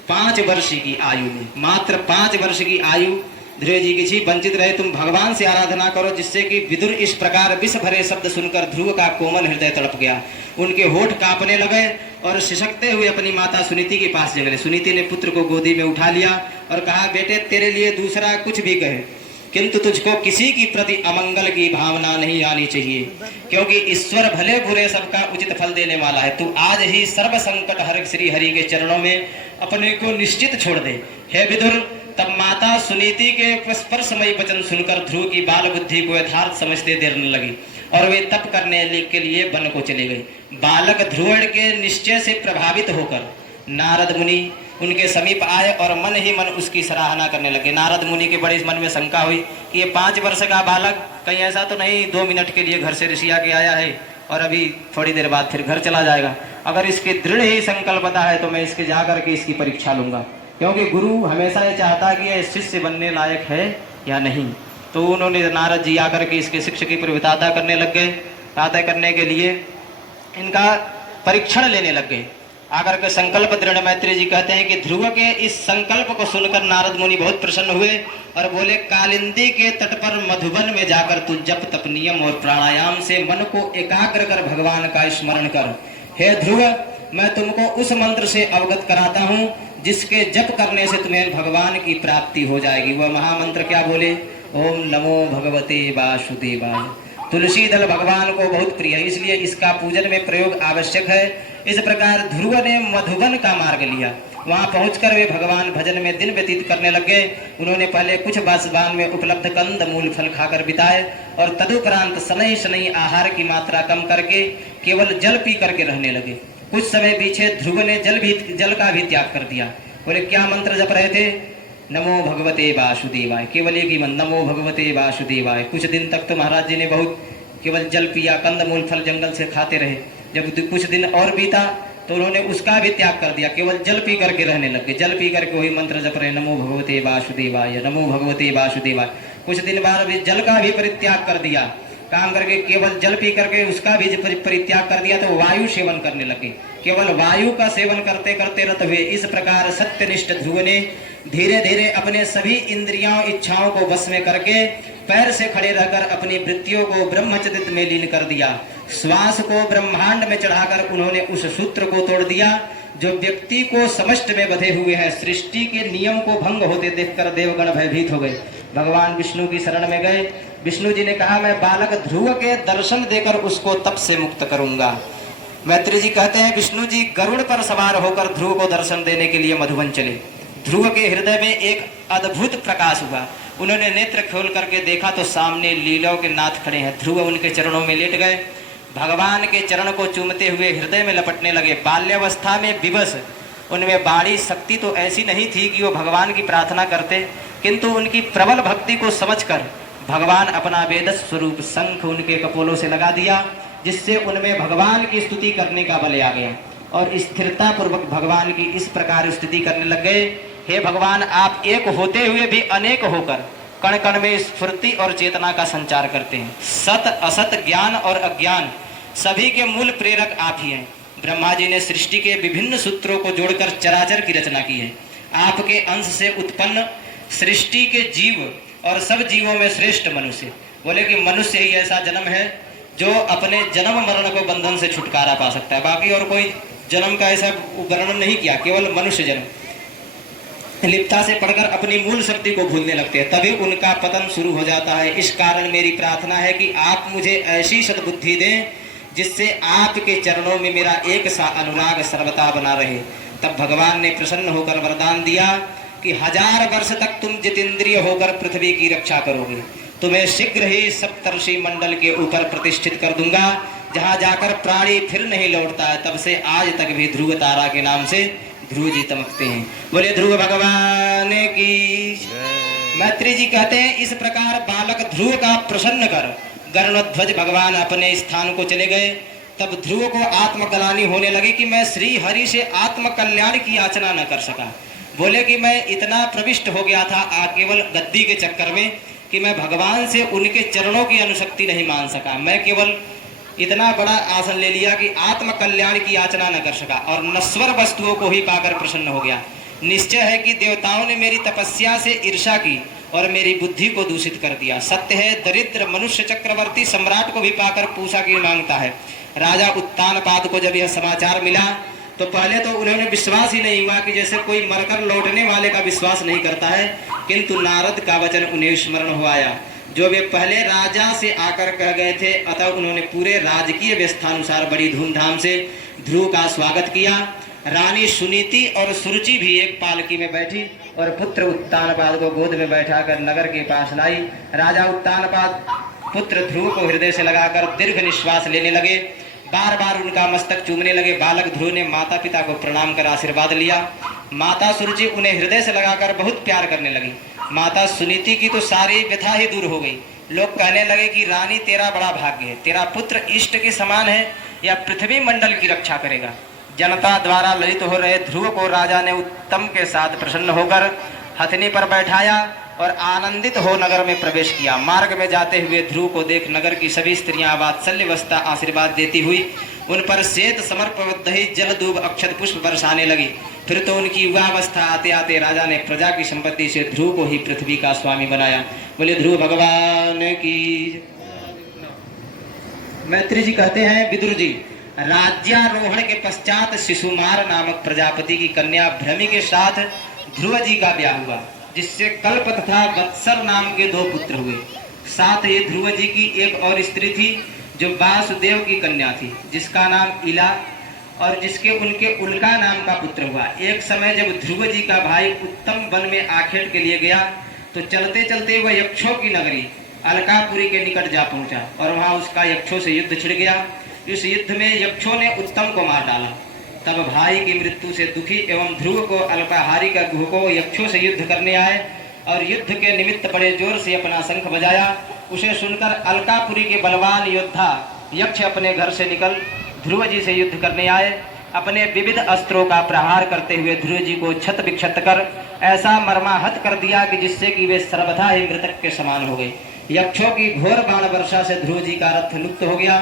5 वर्ष की आयु में, मात्र 5 वर्ष की आयु ध्रुव जी की वंचित रहे। तुम भगवान से आराधना करो, जिससे कि विदुर इस प्रकार विष भरे शब्द सुनकर ध्रुव का कोमल हृदय तड़प गया। उनके होठ कांपने लगे और सिसकते हुए अपनी माता सुनीति के पास चले। सुनीति ने पुत्र को गोदी में उठा लिया और कहा बेटे तेरे लिए दूसरा कुछ भी कहे, किंतु तुझको किसी की प्रति अमंगल की भावना नहीं आनी चाहिए, क्योंकि ईश्वर भले बुरे सबका उचित फल देने वाला है। तू आज ही सर्व संकट हर श्री हरि के चरणों में अपने को निश्चित छोड़ दे। हे विदुर, तब माता सुनीति के स्पर्शमयी वचन सुनकर ध्रुव की बाल बुद्धि को यथार्थ समझते देर न लगी और वे तप करने के लिए वन को चले गए। बालक ध्रुव के निश्चय से प्रभावित होकर नारद मुनि उनके समीप आए और मन ही मन उसकी सराहना करने लगे। नारद मुनि के बड़े मन में शंका हुई कि ये 5 वर्ष का बालक कहीं ऐसा तो नहीं 2 मिनट के लिए घर से ऋषि आके आया है और अभी थोड़ी देर बाद फिर घर चला जाएगा। अगर इसके दृढ़ ही संकल्पता है तो मैं इसके जाकर के इसकी परीक्षा लूंगा, क्योंकि गुरु हमेशा ये चाहता है कि यह शिष्य बनने लायक है या नहीं। तो उन्होंने नारद जी आकर के इसके शिष्य की प्रविताता करने लग गए। ताता करने के लिए इनका परीक्षण लेने लग गए। आकर के संकल्प दृढ़ मैत्री जी कहते हैं कि ध्रुव के इस संकल्प को सुनकर नारद मुनि बहुत प्रसन्न हुए और बोले, कालिंदी के तट पर मधुबन में जाकर तू जप तप नियम और प्राणायाम से मन को एकाग्र कर भगवान का स्मरण कर। हे ध्रुव, मैं तुमको उस मंत्र से अवगत कराता हूँ जिसके जप करने से तुम्हें भगवान की प्राप्ति हो जाएगी। वह महामंत्र क्या बोले? ओम नमो भगवते वासुदेवाय। तुलसी दल भगवान को बहुत प्रिय है, इसलिए इसका पूजन में प्रयोग आवश्यक है। इस प्रकार ध्रुव ने मधुबन का मार्ग लिया। वहां पहुंचकर वे भगवान भजन में दिन व्यतीत करने लगे। उन्होंने पहले कुछ बासबान में उपलब्ध कंद मूल फल खाकर बिताए और तदुपरांत शनै शनै आहार की मात्रा कम करके केवल जल पी करके रहने लगे। कुछ समय पीछे ध्रुव ने जल का भी त्याग कर दिया। बोले, क्या मंत्र जप रहे थे? नमो भगवते वासुदेवाय। केवल एक ही मंत्र, नमो भगवते वासुदेवाय। कुछ दिन तक तो महाराज जी ने बहुत केवल जल पिया, कंद मूल फल जंगल से खाते रहे। जब कुछ दिन और बीता तो उन्होंने उसका भी त्याग कर दिया, केवल जल पी करके रहने लगे। जल पी करके वही मंत्र जप रहे, नमो भगवते वासुदेवाय, नमो भगवते वासुदेवाय। कुछ दिन बाद भी जल का भी परित्याग कर दिया, काम करके केवल जल पी करके उसका भी परित्याग कर दिया। तो वायु सेवन करने लगे, केवल वायु का सेवन करते करते रत हुए। इस प्रकार सत्यनिष्ठ ध्रुव ने धीरे धीरे अपने सभी इंद्रियों इच्छाओं को वश में करके पैर से खड़े रहकर अपनी वृत्तियों को ब्रह्मचरित में लीन कर दिया। श्वास को ब्रह्मांड में चढ़ाकर उन्होंने उस सूत्र को तोड़ दिया जो व्यक्ति को समष्ट में बंधे हुए है। सृष्टि के नियम को भंग होते देखकर देवगण भयभीत हो गए, भगवान विष्णु की शरण में गए। विष्णु जी ने कहा, मैं बालक ध्रुव के दर्शन देकर उसको तप से मुक्त करूंगा। मैत्री जी कहते हैं, विष्णु जी गरुड़ पर सवार होकर ध्रुव को दर्शन देने के लिए मधुबन चले। ध्रुव के हृदय में एक अद्भुत प्रकाश हुआ। उन्होंने नेत्र खोल करके देखा तो सामने लीलाओं के नाथ खड़े हैं। ध्रुव उनके चरणों में लेट गए, भगवान के चरण को चूमते हुए हृदय में लपटने लगे। बाल्यावस्था में विवश, उनमें बाड़ी शक्ति तो ऐसी नहीं थी कि वो भगवान की प्रार्थना करते, किंतु उनकी प्रबल भक्ति को समझकर भगवान अपना वेद स्वरूप शंख उनके कपोलों से लगा दिया, जिससे उनमें भगवान की स्तुति करने का बल आ गया और स्थिरता पूर्वक भगवान की इस प्रकार स्तुति करने लग गए। हे भगवान, आप एक होते हुए भी अनेक होकर कण कण में स्फूर्ति और चेतना का संचार करते हैं। सत असत, ज्ञान और अज्ञान सभी के मूल प्रेरक आप ही हैं। ब्रह्मा जी ने सृष्टि के विभिन्न सूत्रों को जोड़कर चराचर की रचना की है। आपके अंश से उत्पन्न सृष्टि के जीव और सब जीवों में श्रेष्ठ मनुष्य। बोले कि मनुष्य ही ऐसा जन्म है जो अपने जन्म मरण को बंधन से छुटकारा पा सकता है। बाकी और कोई जन्म का ऐसा वर्णन नहीं किया, केवल मनुष्य जन्म। लिप्ता से पढ़कर अपनी मूल शक्ति को भूलने लगते हैं, तभी उनका पतन शुरू हो जाता है। इस कारण मेरी प्रार्थना है कि आप मुझे ऐसी सद्बुद्धि दें जिससे आपके चरणों में मेरा एक सा अनुराग सर्वदा बना रहे। तब भगवान ने प्रसन्न होकर वरदान दिया कि 1000 वर्ष तक तुम जितेंद्रिय होकर पृथ्वी की रक्षा करोगे। तुम्हें शीघ्र ही सप्तर्षि मंडल के ऊपर प्रतिष्ठित कर दूंगा, जहां जाकर प्राणी फिर नहीं लौटता है। तब से आज तक भी ध्रुव तारा के नाम से ध्रुव जी चमकते हैं। बोले ध्रुव भगवान की। मैत्री जी कहते हैं, इस प्रकार बालक ध्रुव का प्रसन्न कर गरुड़ध्वज भगवान अपने स्थान को चले गए। तब ध्रुव को आत्मग्लानि होने लगी कि मैं श्री हरि से आत्म कल्याण की याचना न कर सका। बोले कि मैं इतना प्रविष्ट हो गया था केवल गद्दी के चक्कर में कि मैं भगवान से उनके चरणों की अनुशक्ति नहीं मान सका। मैं केवल इतना बड़ा आसन ले लिया कि आत्म कल्याण की याचना न कर सका और नश्वर वस्तुओं को ही पाकर प्रसन्न हो गया। निश्चय है कि देवताओं ने मेरी तपस्या से ईर्ष्या की और मेरी बुद्धि को दूषित कर दिया। सत्य है, दरिद्र मनुष्य चक्रवर्ती सम्राट को भी पाकर पूषा की मांगता है। राजा उत्तानपाद को जब यह समाचार मिला तो पहले तो उन्होंने विश्वास ही नहीं हुआ कि जैसे कोई मरकर लौटने वाले का विश्वास नहीं करता है, किंतु नारद का वचन उन्हें स्मरण हो आया जो वे पहले राजा से आकर कह गए थे। अतः उन्होंने पूरे राजकीय व्यवस्थानुसार बड़ी धूमधाम से ध्रुव का स्वागत किया रानी सुनीति और सुरुचि भी एक पालकी में बैठी और पुत्र उत्तानपाद को गोद में बैठाकर नगर के पास लाई। राजा उत्तानपाद पुत्र ध्रुव को हृदय से लगाकर दीर्घ निश्वास लेने लगे, बार बार उनका मस्तक चूमने लगे। बालक ध्रुव ने माता पिता को प्रणाम कर आशीर्वाद लिया। माता सुरुचि उन्हें हृदय से लगाकर बहुत प्यार करने लगी। माता सुनीति की तो सारी व्यथा ही दूर हो गई। लोग कहने लगे कि रानी तेरा बड़ा भाग्य है, तेरा पुत्र इष्ट के समान है, या पृथ्वी मंडल की रक्षा करेगा। जनता द्वारा ललित हो रहे ध्रुव को राजा ने उत्तम के साथ प्रसन्न होकर हथनी पर बैठाया और आनंदित हो नगर में प्रवेश किया। मार्ग में जाते हुए ध्रुव को देख नगर की सभी स्त्रियां वात्सल्यवस्ता आशीर्वाद देती हुई उन पर श्वेत समर्प दही जल दूब अक्षत पुष्प बरसाने लगी। फिर तो उनकी युवावस्था आते आते राजा ने प्रजा की संपत्ति से ध्रुव को ही पृथ्वी का स्वामी बनाया। बोले ध्रुव भगवान की। मैत्री जी कहते हैं, विदुर जी, राज्यारोहण के पश्चात शिशुमार नामक प्रजापति की कन्या भ्रमि के साथ ध्रुव जी का ब्याह हुआ, जिससे कल्प तथा वत्सर नाम के 2 पुत्र हुए। साथ ही ध्रुव जी की एक और स्त्री थी जो वासुदेव की कन्या थी, जिसका नाम इला, और जिसके उनके उल्का नाम का पुत्र हुआ। एक समय जब ध्रुव जी का भाई उत्तम वन में आखेट के लिए गया तो चलते चलते वह यक्षों की नगरी अलकापुरी के निकट जा पहुंचा और वहां उसका यक्षों से युद्ध छिड़ गया। इस युद्ध में यक्षों ने उत्तम को मार डाला। तब भाई की मृत्यु से दुखी एवं ध्रुव को अल्पाहारी का गुह को यक्षों से युद्ध करने आए और युद्ध के निमित्त बड़े जोर से अपना शंख बजाया। उसे सुनकर अलकापुरी के बलवान योद्धा यक्ष अपने घर से निकल ध्रुव जी से युद्ध करने आए। अपने विविध अस्त्रों का प्रहार करते हुए ध्रुव जी को क्षत विक्षत कर ऐसा मर्माहत कर दिया कि जिससे कि वे सर्वथा ही मृतक के समान हो गए। यक्षों की घोर बाण वर्षा से ध्रुव जी का रथ लुप्त हो गया।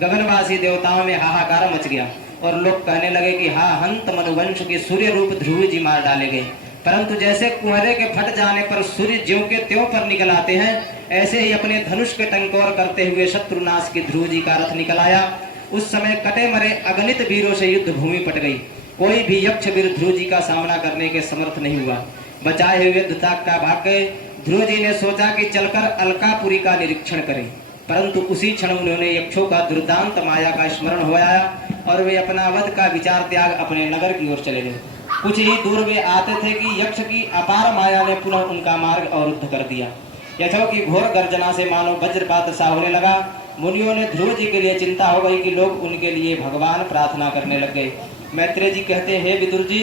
गगनवासी देवताओं में हाहाकार मच गया और लोग कहने लगे कि हा हंत मनुवंश के सूर्य रूप ध्रुव जी मार डाले गए। परंतु जैसे कुहरे के फट जाने पर सूर्य ज्यों के त्यों पर निकल आते हैं, ऐसे ही अपने धनुष के टंकोर करते हुए शत्रुनाश की ध्रुव जी का रथ निकल आया। उस समय कटे मरे अगणित वीरों से युद्ध भूमि पट गई। कोई भी यक्ष वीर ध्रुव जी का सामना करने के समर्थ नहीं हुआ। बचाए हुए दुताक का भाग गए। ध्रुव जी ने सोचा कि चलकर अलकापुरी का निरीक्षण करें, परंतु उसी क्षण उन्होंने यक्षों का दुर्दांत माया का स्मरण हो आया और वे अपना वध का विचार त्याग अपने नगर की ओर चले गए। कुछ ही दूर वे आते थे कि यक्ष की अपार माया ने पुनः उनका मार्ग अवरुद्ध कर दिया। यक्षों की घोर गर्जना से मानो वज्रपात सा होने लगा। मुनियों ने ध्रुव जी के लिए चिंता हो गई कि लोग उनके लिए भगवान प्रार्थना करने लग गए। मैत्रेय जी कहते हैं, हे विदुर जी,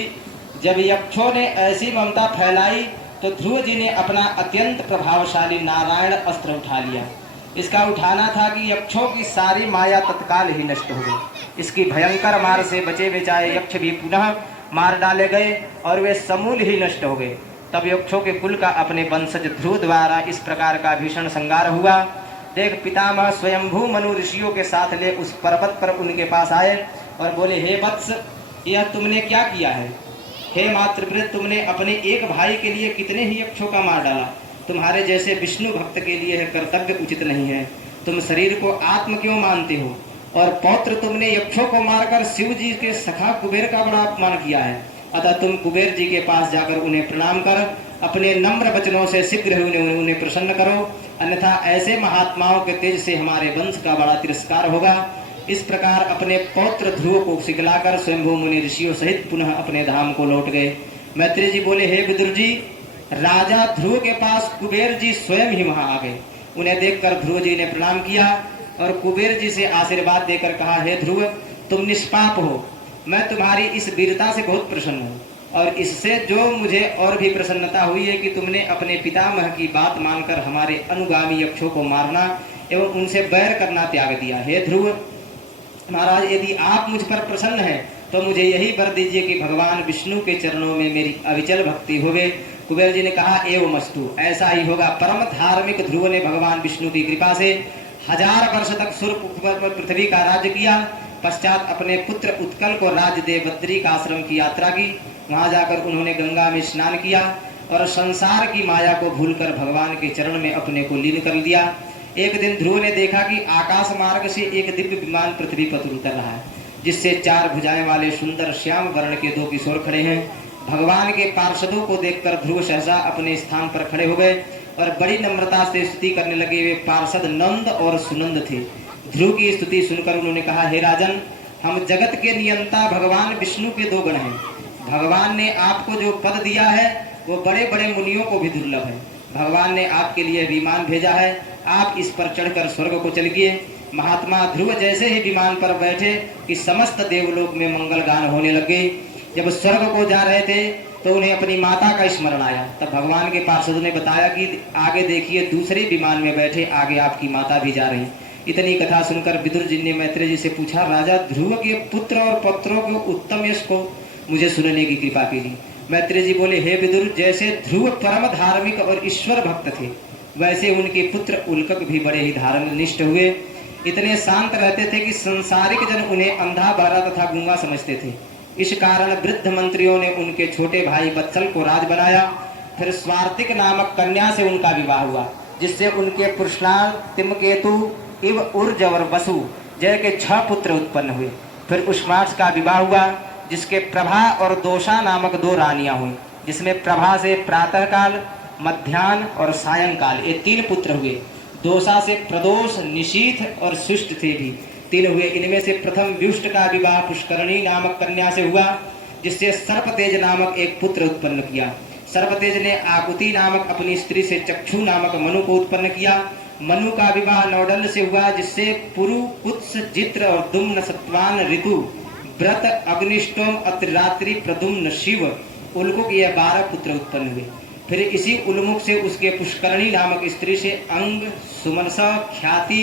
जब यक्षों ने ऐसी ममता फैलाई तो ध्रुव जी ने अपना अत्यंत प्रभावशाली नारायण अस्त्र उठा लिया। इसका उठाना था कि यक्षों की सारी माया तत्काल ही नष्ट हो गई। इसकी भयंकर मार से बचे बचाए यक्ष भी पुनः मार डाले गए और वे समूल ही नष्ट हो गए। तब यक्षों के कुल का अपने वंशज ध्रुव द्वारा इस प्रकार का भीषण संहार हुआ। देख पितामह स्वयंभू मनु ऋषियों के साथ ले उस पर्वत पर उनके पास आए और बोले, हे वत्स, यह तुमने क्या किया है? हे मातृवृत्त, तुमने अपने एक भाई के लिए कितने ही यक्षों का मार डाला। तुम्हारे जैसे विष्णु भक्त के लिए कर्तव्य उचित नहीं है। तुम शरीर को आत्म क्यों मानते हो? और पौत्र, तुमने यक्षों को मारकर शिव जी के सखा कुबेर का बड़ा अपमान किया है। अतः तुम कुबेर जी के पास जाकर उन्हें प्रणाम कर अपने नम्र वचनों से शीघ्र उन्हें प्रसन्न करो, अन्यथा ऐसे महात्माओं के तेज से हमारे वंश का बड़ा तिरस्कार होगा। इस प्रकार अपने पौत्र ध्रुव को सिखलाकर स्वयंभू मुनि ऋषियों सहित पुनः अपने धाम को लौट गए। मैत्री जी बोले, हे विदुर जी, राजा ध्रुव के पास कुबेर जी स्वयं ही वहां आ गए। उन्हें देखकर ध्रुव जी ने प्रणाम किया और कुबेर जी से आशीर्वाद देकर कहा, हे ध्रुव, तुम निष्पाप हो। मैं तुम्हारी इस वीरता से बहुत प्रसन्न हूँ और इससे जो मुझे और भी प्रसन्नता हुई है कि तुमने अपने पितामह की बात मानकर हमारे अनुगामी यक्षों को मारना एवं उनसे बैर करना त्याग दिया। हे ध्रुव महाराज, यदि आप मुझ पर प्रसन्न हैं तो मुझे यही वर दीजिए कि भगवान विष्णु के चरणों में मेरी अविचल भक्ति होवे। कुबेर जी ने कहा, एवं मस्तु, ऐसा ही होगा। परम धार्मिक ध्रुव ने भगवान विष्णु की कृपा से 1000 वर्ष तक सूर्य पर पृथ्वी का राज्य किया। पश्चात अपने पुत्र उत्कल को राज्य दे बद्री का आश्रम की यात्रा की। वहां जाकर उन्होंने गंगा में स्नान किया और संसार की माया को भूलकर भगवान के चरण में अपने को लीन कर लिया। एक दिन ध्रुव ने देखा कि आकाश मार्ग से एक दिव्य विमान पृथ्वी पर उतर रहा है, जिससे 4 भुजाएं वाले सुंदर श्याम वर्ण के 2 किशोर खड़े हैं। भगवान के पार्षदों को देखकर ध्रुव सहसा अपने स्थान पर खड़े हो गए और बड़ी नम्रता से स्तुति करने लगे। वे पार्षद नंद और सुनंद थे। ध्रुव की स्तुति सुनकर उन्होंने कहा, हे राजन, हम जगत के नियंता भगवान विष्णु के दो गण हैं। भगवान ने आपको जो पद दिया है वो बड़े बड़े मुनियों को भी दुर्लभ है। भगवान ने आपके लिए विमान भेजा है, आप इस पर चढ़कर स्वर्ग को चलिए। महात्मा ध्रुव जैसे ही विमान पर बैठे कि समस्त देवलोक में मंगल गान होने लग गए। जब स्वर्ग को जा रहे थे तो उन्हें अपनी माता का स्मरण आया। तब भगवान के पार्षदों ने बताया कि आगे देखिए, दूसरे विमान में बैठे आगे आपकी माता भी जा रही। इतनी कथा सुनकर विदुर जी ने मैत्रेय जी से पूछा, राजा ध्रुव के पुत्र और पौत्रों के उत्तम यश को मुझे सुनने की कृपा कीजिए। मैत्रेय जी बोले, हे विदुर, जैसे ध्रुव परम धार्मिक और ईश्वर भक्त थे, वैसे उनके पुत्र उल्कक भी बड़े ही धर्मनिष्ठ हुए। इतने शांत रहते थे कि संसारिक जन उन्हें अंधा बहरा तथा गूंगा समझते थे। इस कारण वृद्ध मंत्रियों ने उनके छोटे भाई वत्सल को राज बनाया। फिर स्वार्तिक नामक कन्या से उनका विवाह हुआ, जिससे उनके पुरुषांग तिमकेतु इव उर्ज और वसु जय के 6 पुत्र उत्पन्न हुए। फिर उष्मास का विवाह हुआ, जिसके प्रभा और दोषा नामक 2 रानियां हुई, जिसमें प्रभा से प्रातःकाल, मध्याह्न और सायंकाल ये 3 पुत्र हुए। दोषा से प्रदोष, निशीथ और सुष्ट से भी 3 हुए। इनमें से प्रथम व्युष्ट का विवाह पुष्करणी नामक कन्या से हुआ, जिससे सर्पतेज नामक एक पुत्र उत्पन्न किया। सर्पतेज ने आकुति नामक अपनी स्त्री से चक्षु नामक मनु को उत्पन्न किया। मनु का विवाह नौडल से हुआ, जिससे पुरु, कुत्स, जित्र और दुम्न, सत्वान, ऋतु, व्रत, अग्निष्टोम, अत्रिरात्रि, प्रदुम्न, शिव, उल्कुक ये 12 पुत्र उत्पन्न हुए। फिर इसी उल्मुख से उसके पुष्करणी नामक स्त्री से अंग, सुमनसा, ख्याति,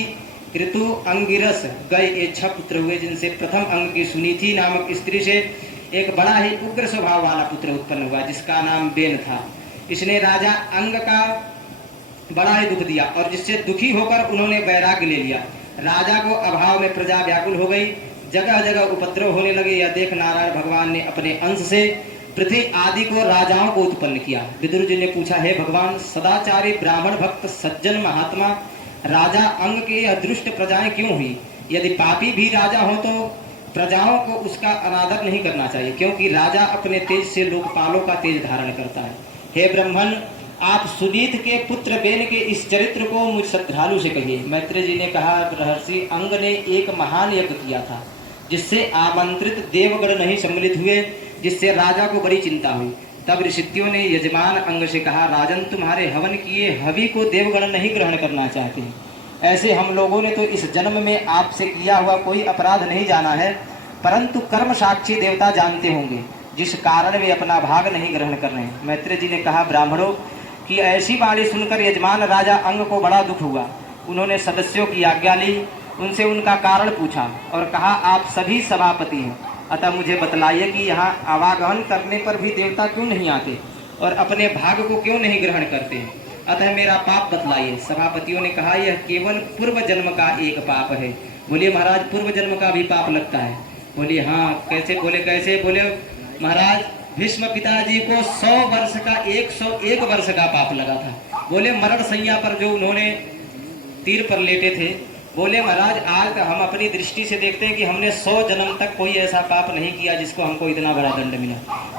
ऋतु, अंगिरस, गय ये 6 पुत्र हुए, जिनसे प्रथम अंग की सुनीति नामक स्त्री से एक बड़ा ही उग्र स्वभाव वाला पुत्र उत्पन्न हुआ, जिसका नाम बेन था। इसने राजा अंग का बड़ा ही दुख दिया और जिससे दुखी होकर उन्होंने वैराग्य ले लिया। राजा को अभाव में प्रजा व्याकुल हो गई, जगह जगह उपद्रव होने लगे। यह देख नारायण भगवान ने अपने अंश से पृथ्वी आदि को राजाओं को उत्पन्न किया। विदुर जी ने पूछा, हे भगवान, सदाचारी ब्राह्मण भक्त सज्जन महात्मा राजा अंग के अदृष्ट प्रजाएं क्यों हुई? यदि पापी भी राजा हो तो प्रजाओं को उसका अनादर नहीं करना चाहिए, क्योंकि राजा अपने तेज से लोकपालों का तेज धारण करता है। हे ब्राह्मण, आप सुनीत के पुत्र बेन के इस चरित्र को मुझ श्रद्धालु से कहिए। मैत्रेय जी ने कहा, महर्षि अंग ने एक महान यज्ञ किया था, जिससे आमंत्रित देवगण नहीं सम्मिलित हुए, जिससे राजा को बड़ी चिंता हुई। तब ऋषियों ने यजमान अंग से कहा, राजन, तुम्हारे हवन किए हवि को देवगण नहीं ग्रहण करना चाहते। ऐसे हम लोगों ने तो इस जन्म में आपसे किया हुआ कोई अपराध नहीं जाना है, परंतु कर्म साक्षी देवता जानते होंगे, जिस कारण वे अपना भाग नहीं ग्रहण कर रहे हैं। मैत्रेय जी ने कहा, ब्राह्मणों की ऐसी बाणी सुनकर यजमान राजा अंग को बड़ा दुख हुआ। उन्होंने सदस्यों की आज्ञा ली, उनसे उनका कारण पूछा और कहा, आप सभी सभापति हैं, अतः मुझे बतलाइए कि यहाँ आवागमन करने पर भी देवता क्यों नहीं आते और अपने भाग को क्यों नहीं ग्रहण करते हैं? अतः मेरा पाप बतलाइए। सभापतियों ने कहा, यह केवल पूर्व जन्म का एक पाप है। बोलिए महाराज, पूर्व जन्म का भी पाप लगता है? बोलिए हाँ। कैसे? बोले कैसे? बोले महाराज, भीष्म पिताजी को 100 वर्ष का 101 वर्ष का पाप लगा था। बोले मरण संज्ञा पर जो उन्होंने तीर पर लेटे थे। बोले महाराज, आज हम अपनी दृष्टि से देखते हैं कि हमने 100 जन्म तक कोई ऐसा पाप नहीं किया जिसको हमको इतना बड़ा दंड मिला।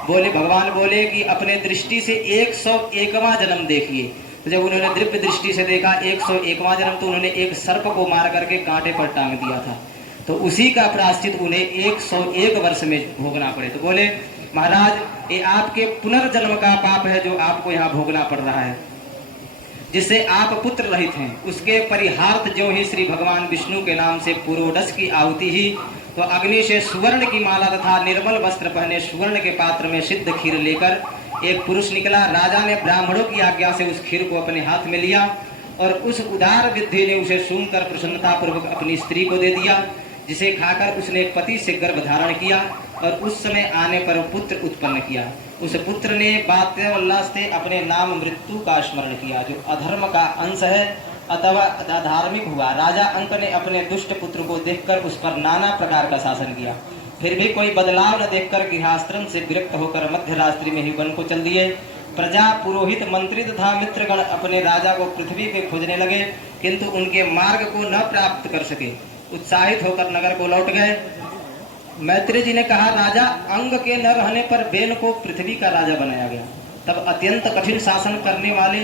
बोले भगवान बोले कि अपने दृष्टि से 101वां जन्म देखिए। तो जब उन्होंने दिव्य दृष्टि से देखा 101वां जन्म, तो उन्होंने एक सर्प को मार करके कांटे पर टांग दिया था। तो उसी का प्रायश्चित उन्हें 101 वर्ष में भोगना पड़े। तो बोले महाराज, ये आपके पुनर्जन्म का पाप है जो आपको यहाँ भोगना पड़ रहा है, जिससे आप पुत्र रहित हैं। उसके परिहार्थ जो ही श्री भगवान विष्णु के नाम से पुरोडस की आहुति ही, तो अग्नि से सुवर्ण की माला तथा निर्मल वस्त्र पहने सुवर्ण के पात्र में सिद्ध खीर लेकर एक पुरुष निकला। राजा ने ब्राह्मणों की आज्ञा से उस खीर को अपने हाथ में लिया और उस उदार विद्धि ने उसे सूंघकर प्रसन्नता पूर्वक अपनी स्त्री को दे दिया, जिसे खाकर उसने पति से गर्भ धारण किया और उस समय आने पर पुत्र उत्पन्न किया। उस पुत्र ने बात्य उल्लास से अपने नाम मृत्यु का स्मरण किया, जो अधर्म का अंश है अथवा अधार्मिक हुआ। राजा अंक ने अपने दुष्ट पुत्र को देखकर उस पर नाना प्रकार का शासन किया, फिर भी कोई बदलाव न देखकर गृहाश्रम से विरक्त होकर मध्य रात्रि में ही वन को चल दिए। प्रजा, पुरोहित, मंत्री तथा मित्रगण अपने राजा को पृथ्वी पे खोजने लगे, किंतु उनके मार्ग को न प्राप्त कर सके। उत्साहित होकर नगर को लौट गए। मैत्रेय जी ने कहा, राजा अंग के न रहने पर बेन को पृथ्वी का राजा बनाया गया। तब अत्यंत कठिन शासन करने वाले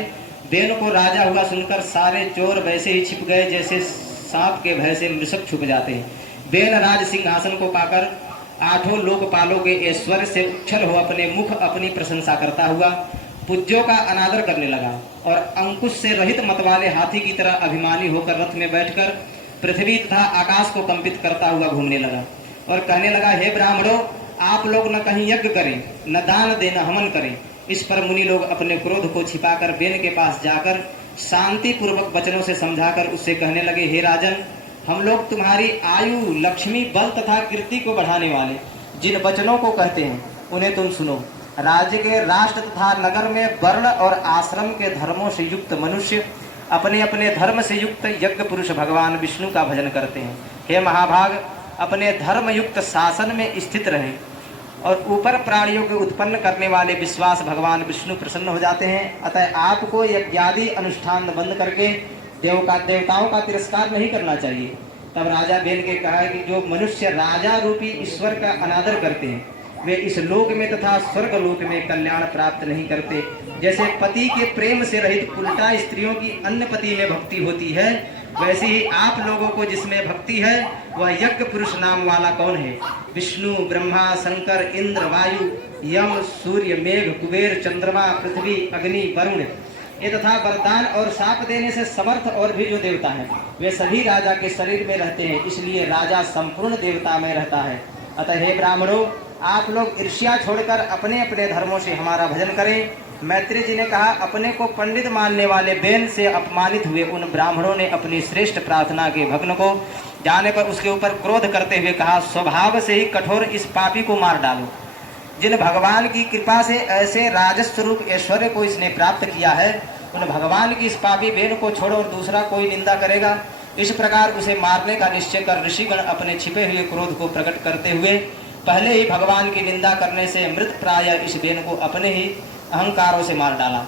बेन को राजा हुआ सुनकर सारे चोर वैसे ही छिप गए जैसे सांप के भय से मृषक छुप जाते हैं। बेन राज सिंहासन को पाकर आठों लोकपालों के ऐश्वर्य से उच्छल हो अपने मुख अपनी प्रशंसा करता हुआ पूज्यों का अनादर करने लगा और अंकुश से रहित मतवाले हाथी की तरह अभिमानी होकर रथ में बैठकर पृथ्वी तथा आकाश को कंपित करता हुआ घूमने लगा और कहने लगा, हे ब्राह्मणों, आप लोग न कहीं यज्ञ करें, न दान दें, न हवन करें। इस पर मुनि लोग अपने क्रोध को छिपाकर बेन के पास जाकर शांति पूर्वक वचनों से समझाकर उससे कहने लगे, हे राजन, हम लोग तुम्हारी आयु, लक्ष्मी, बल तथा कीर्ति को बढ़ाने वाले जिन वचनों को कहते हैं उन्हें तुम सुनो। राज्य के, राष्ट्र तथा नगर में वर्ण और आश्रम के धर्मों से युक्त मनुष्य अपने अपने धर्म से युक्त यज्ञ पुरुष भगवान विष्णु का भजन करते हैं। हे महाभाग, अपने धर्म युक्त शासन में स्थित रहें और ऊपर प्राणियों के उत्पन्न करने वाले विश्वास भगवान विष्णु प्रसन्न हो जाते हैं। अतः आपको यज्ञादि अनुष्ठान बंद करके देवताओं का तिरस्कार नहीं करना चाहिए। तब राजा बेन के कहा कि जो मनुष्य राजा रूपी ईश्वर का अनादर करते हैं वे इस लोक में तथा स्वर्ग लोक में कल्याण प्राप्त नहीं करते। जैसे पति के प्रेम से रहित उल्टा स्त्रियों की अन्य पति में भक्ति होती है, वैसे ही आप लोगों को जिसमें भक्ति है वह यज्ञ पुरुष नाम वाला कौन है? विष्णु, ब्रह्मा, शंकर, इंद्र, वायु, यम, सूर्य, मेघ, कुबेर, चंद्रमा, पृथ्वी, अग्नि, वरुण, ये तथा वरदान और शाप देने से समर्थ और भी जो देवता हैं वे सभी राजा के शरीर में रहते हैं, इसलिए राजा संपूर्ण देवता में रहता है। अतः हे ब्राह्मणों, आप लोग ईर्ष्या छोड़कर अपने अपने धर्मों से हमारा भजन करें। मैत्री जी ने कहा, अपने को पंडित मानने वाले बेन से अपमानित हुए उन ब्राह्मणों ने अपनी श्रेष्ठ प्रार्थना के भग्न को जाने पर उसके ऊपर क्रोध करते हुए कहा, स्वभाव से ही कठोर इस पापी को मार डालो। जिन भगवान की कृपा से ऐसे राजस्वरूप ऐश्वर्य को इसने प्राप्त किया है, उन भगवान की इस पापी बेन को छोड़ो और दूसरा कोई निंदा करेगा। इस प्रकार उसे मारने का निश्चय कर ऋषिगण अपने छिपे हुए क्रोध को प्रकट करते हुए पहले ही भगवान की निंदा करने से मृत प्राय इस बेन को अपने ही अहंकारों से मार डाला।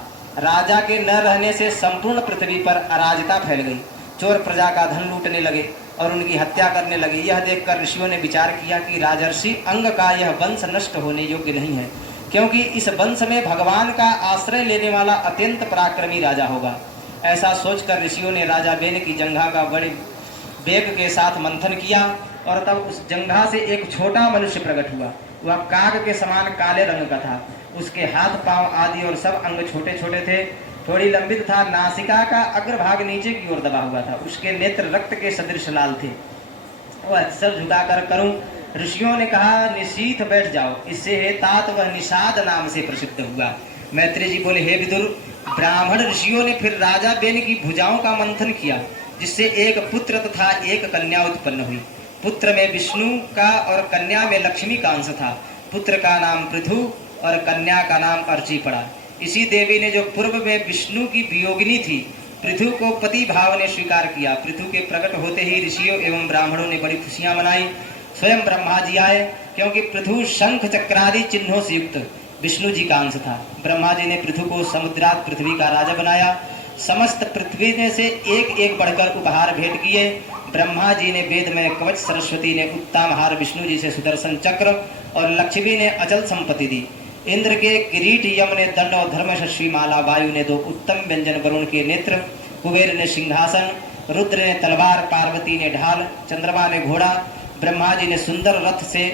राजा के न रहने से संपूर्ण पृथ्वी पर अराजकता फैल गई। चोर प्रजा का धन लूटने लगे और उनकी हत्या करने लगे। यह देखकर ऋषियों ने विचार किया कि राजर्षि अंग का यह वंश नष्ट होने योग्य नहीं है, क्योंकि इस वंश में भगवान का आश्रय लेने वाला अत्यंत पराक्रमी राजा होगा। ऐसा सोचकर ऋषियों ने राजा बेन की जंघा का बड़े वेग के साथ मंथन किया और तब उस जंघा से एक छोटा मनुष्य प्रकट हुआ। वह काग के समान काले रंग का था। उसके हाथ, पांव आदि और सब अंग छोटे छोटे थे, थोड़ी लंबी तथा नासिका का अग्रभाग नीचे की ओर दबा हुआ था। उसके नेत्र रक्त के सदृश लाल थे। वह सर झुकाकर करूं। ऋषियों ने कहा, निशीथ बैठ जाओ। इससे हे तात वह निषाद नाम से प्रसिद्ध हुआ। मैत्री जी बोले, हे विदुर, ब्राह्मण ऋषियों ने फिर राजा बेन की भुजाओं का मंथन किया, जिससे एक पुत्र तथा एक कन्या उत्पन्न हुई। पुत्र में विष्णु का और कन्या में लक्ष्मी का अंश था। पुत्र का नाम पृथु और कन्या का नाम अर्ची पड़ा। इसी देवी ने जो पूर्व में विष्णु की वियोगिनी थी, पृथु को पति भाव ने स्वीकार किया। पृथु के प्रकट होते ही ऋषियों एवं ब्राह्मणों ने बड़ी खुशियां मनाई। स्वयं ब्रह्मा जी आए, क्योंकि पृथु शंख चक्रादि चिन्हों से युक्त विष्णु जी का अंश था। ब्रह्मा जी ने पृथु को समुद्रात पृथ्वी का राजा बनाया। समस्त पृथ्वी ने से एक एक बढ़कर उपहार भेंट किए। ब्रह्मा जी ने वेद में कवच, सरस्वती ने उत्तमहार, विष्णु जी से सुदर्शन चक्र और लक्ष्मी ने अचल संपत्ति दी। इंद्र के किरीट, यम ने दंड और धर्मशस्वी माला, वायु ने 2 उत्तम व्यंजन, वरुण के नेत्र, कुबेर ने सिंहासन, रुद्र ने तलवार, पार्वती ने ढाल, चंद्रमा ने घोड़ा, ब्रह्मा जी ने सुंदर रथ से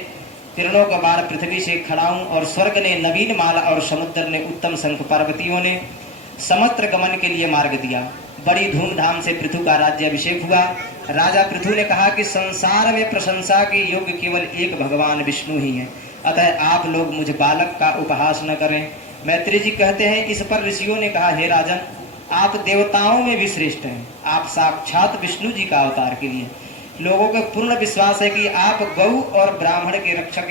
किरणों का बाण, पृथ्वी से खड़ाऊं और स्वर्ग ने नवीन माला और समुद्र ने उत्तम शंख, पार्वतियों ने समुद्र गमन के लिए मार्ग दिया। बड़ी धूमधाम से पृथु का राज्याभिषेक हुआ। राजा पृथु ने कहा कि संसार में प्रशंसा के योग्य केवल एक भगवान विष्णु ही है, अतः आप लोग मुझ बालक का उपहास न करें। मैत्री जी कहते हैं, इस पर ऋषियों ने कहा, हे राजन, आप देवताओं में भी श्रेष्ठ हैं। आप साक्षात विष्णु जी का अवतार के लिए लोगों को पूर्ण विश्वास है कि आप गौ और ब्राह्मण के रक्षक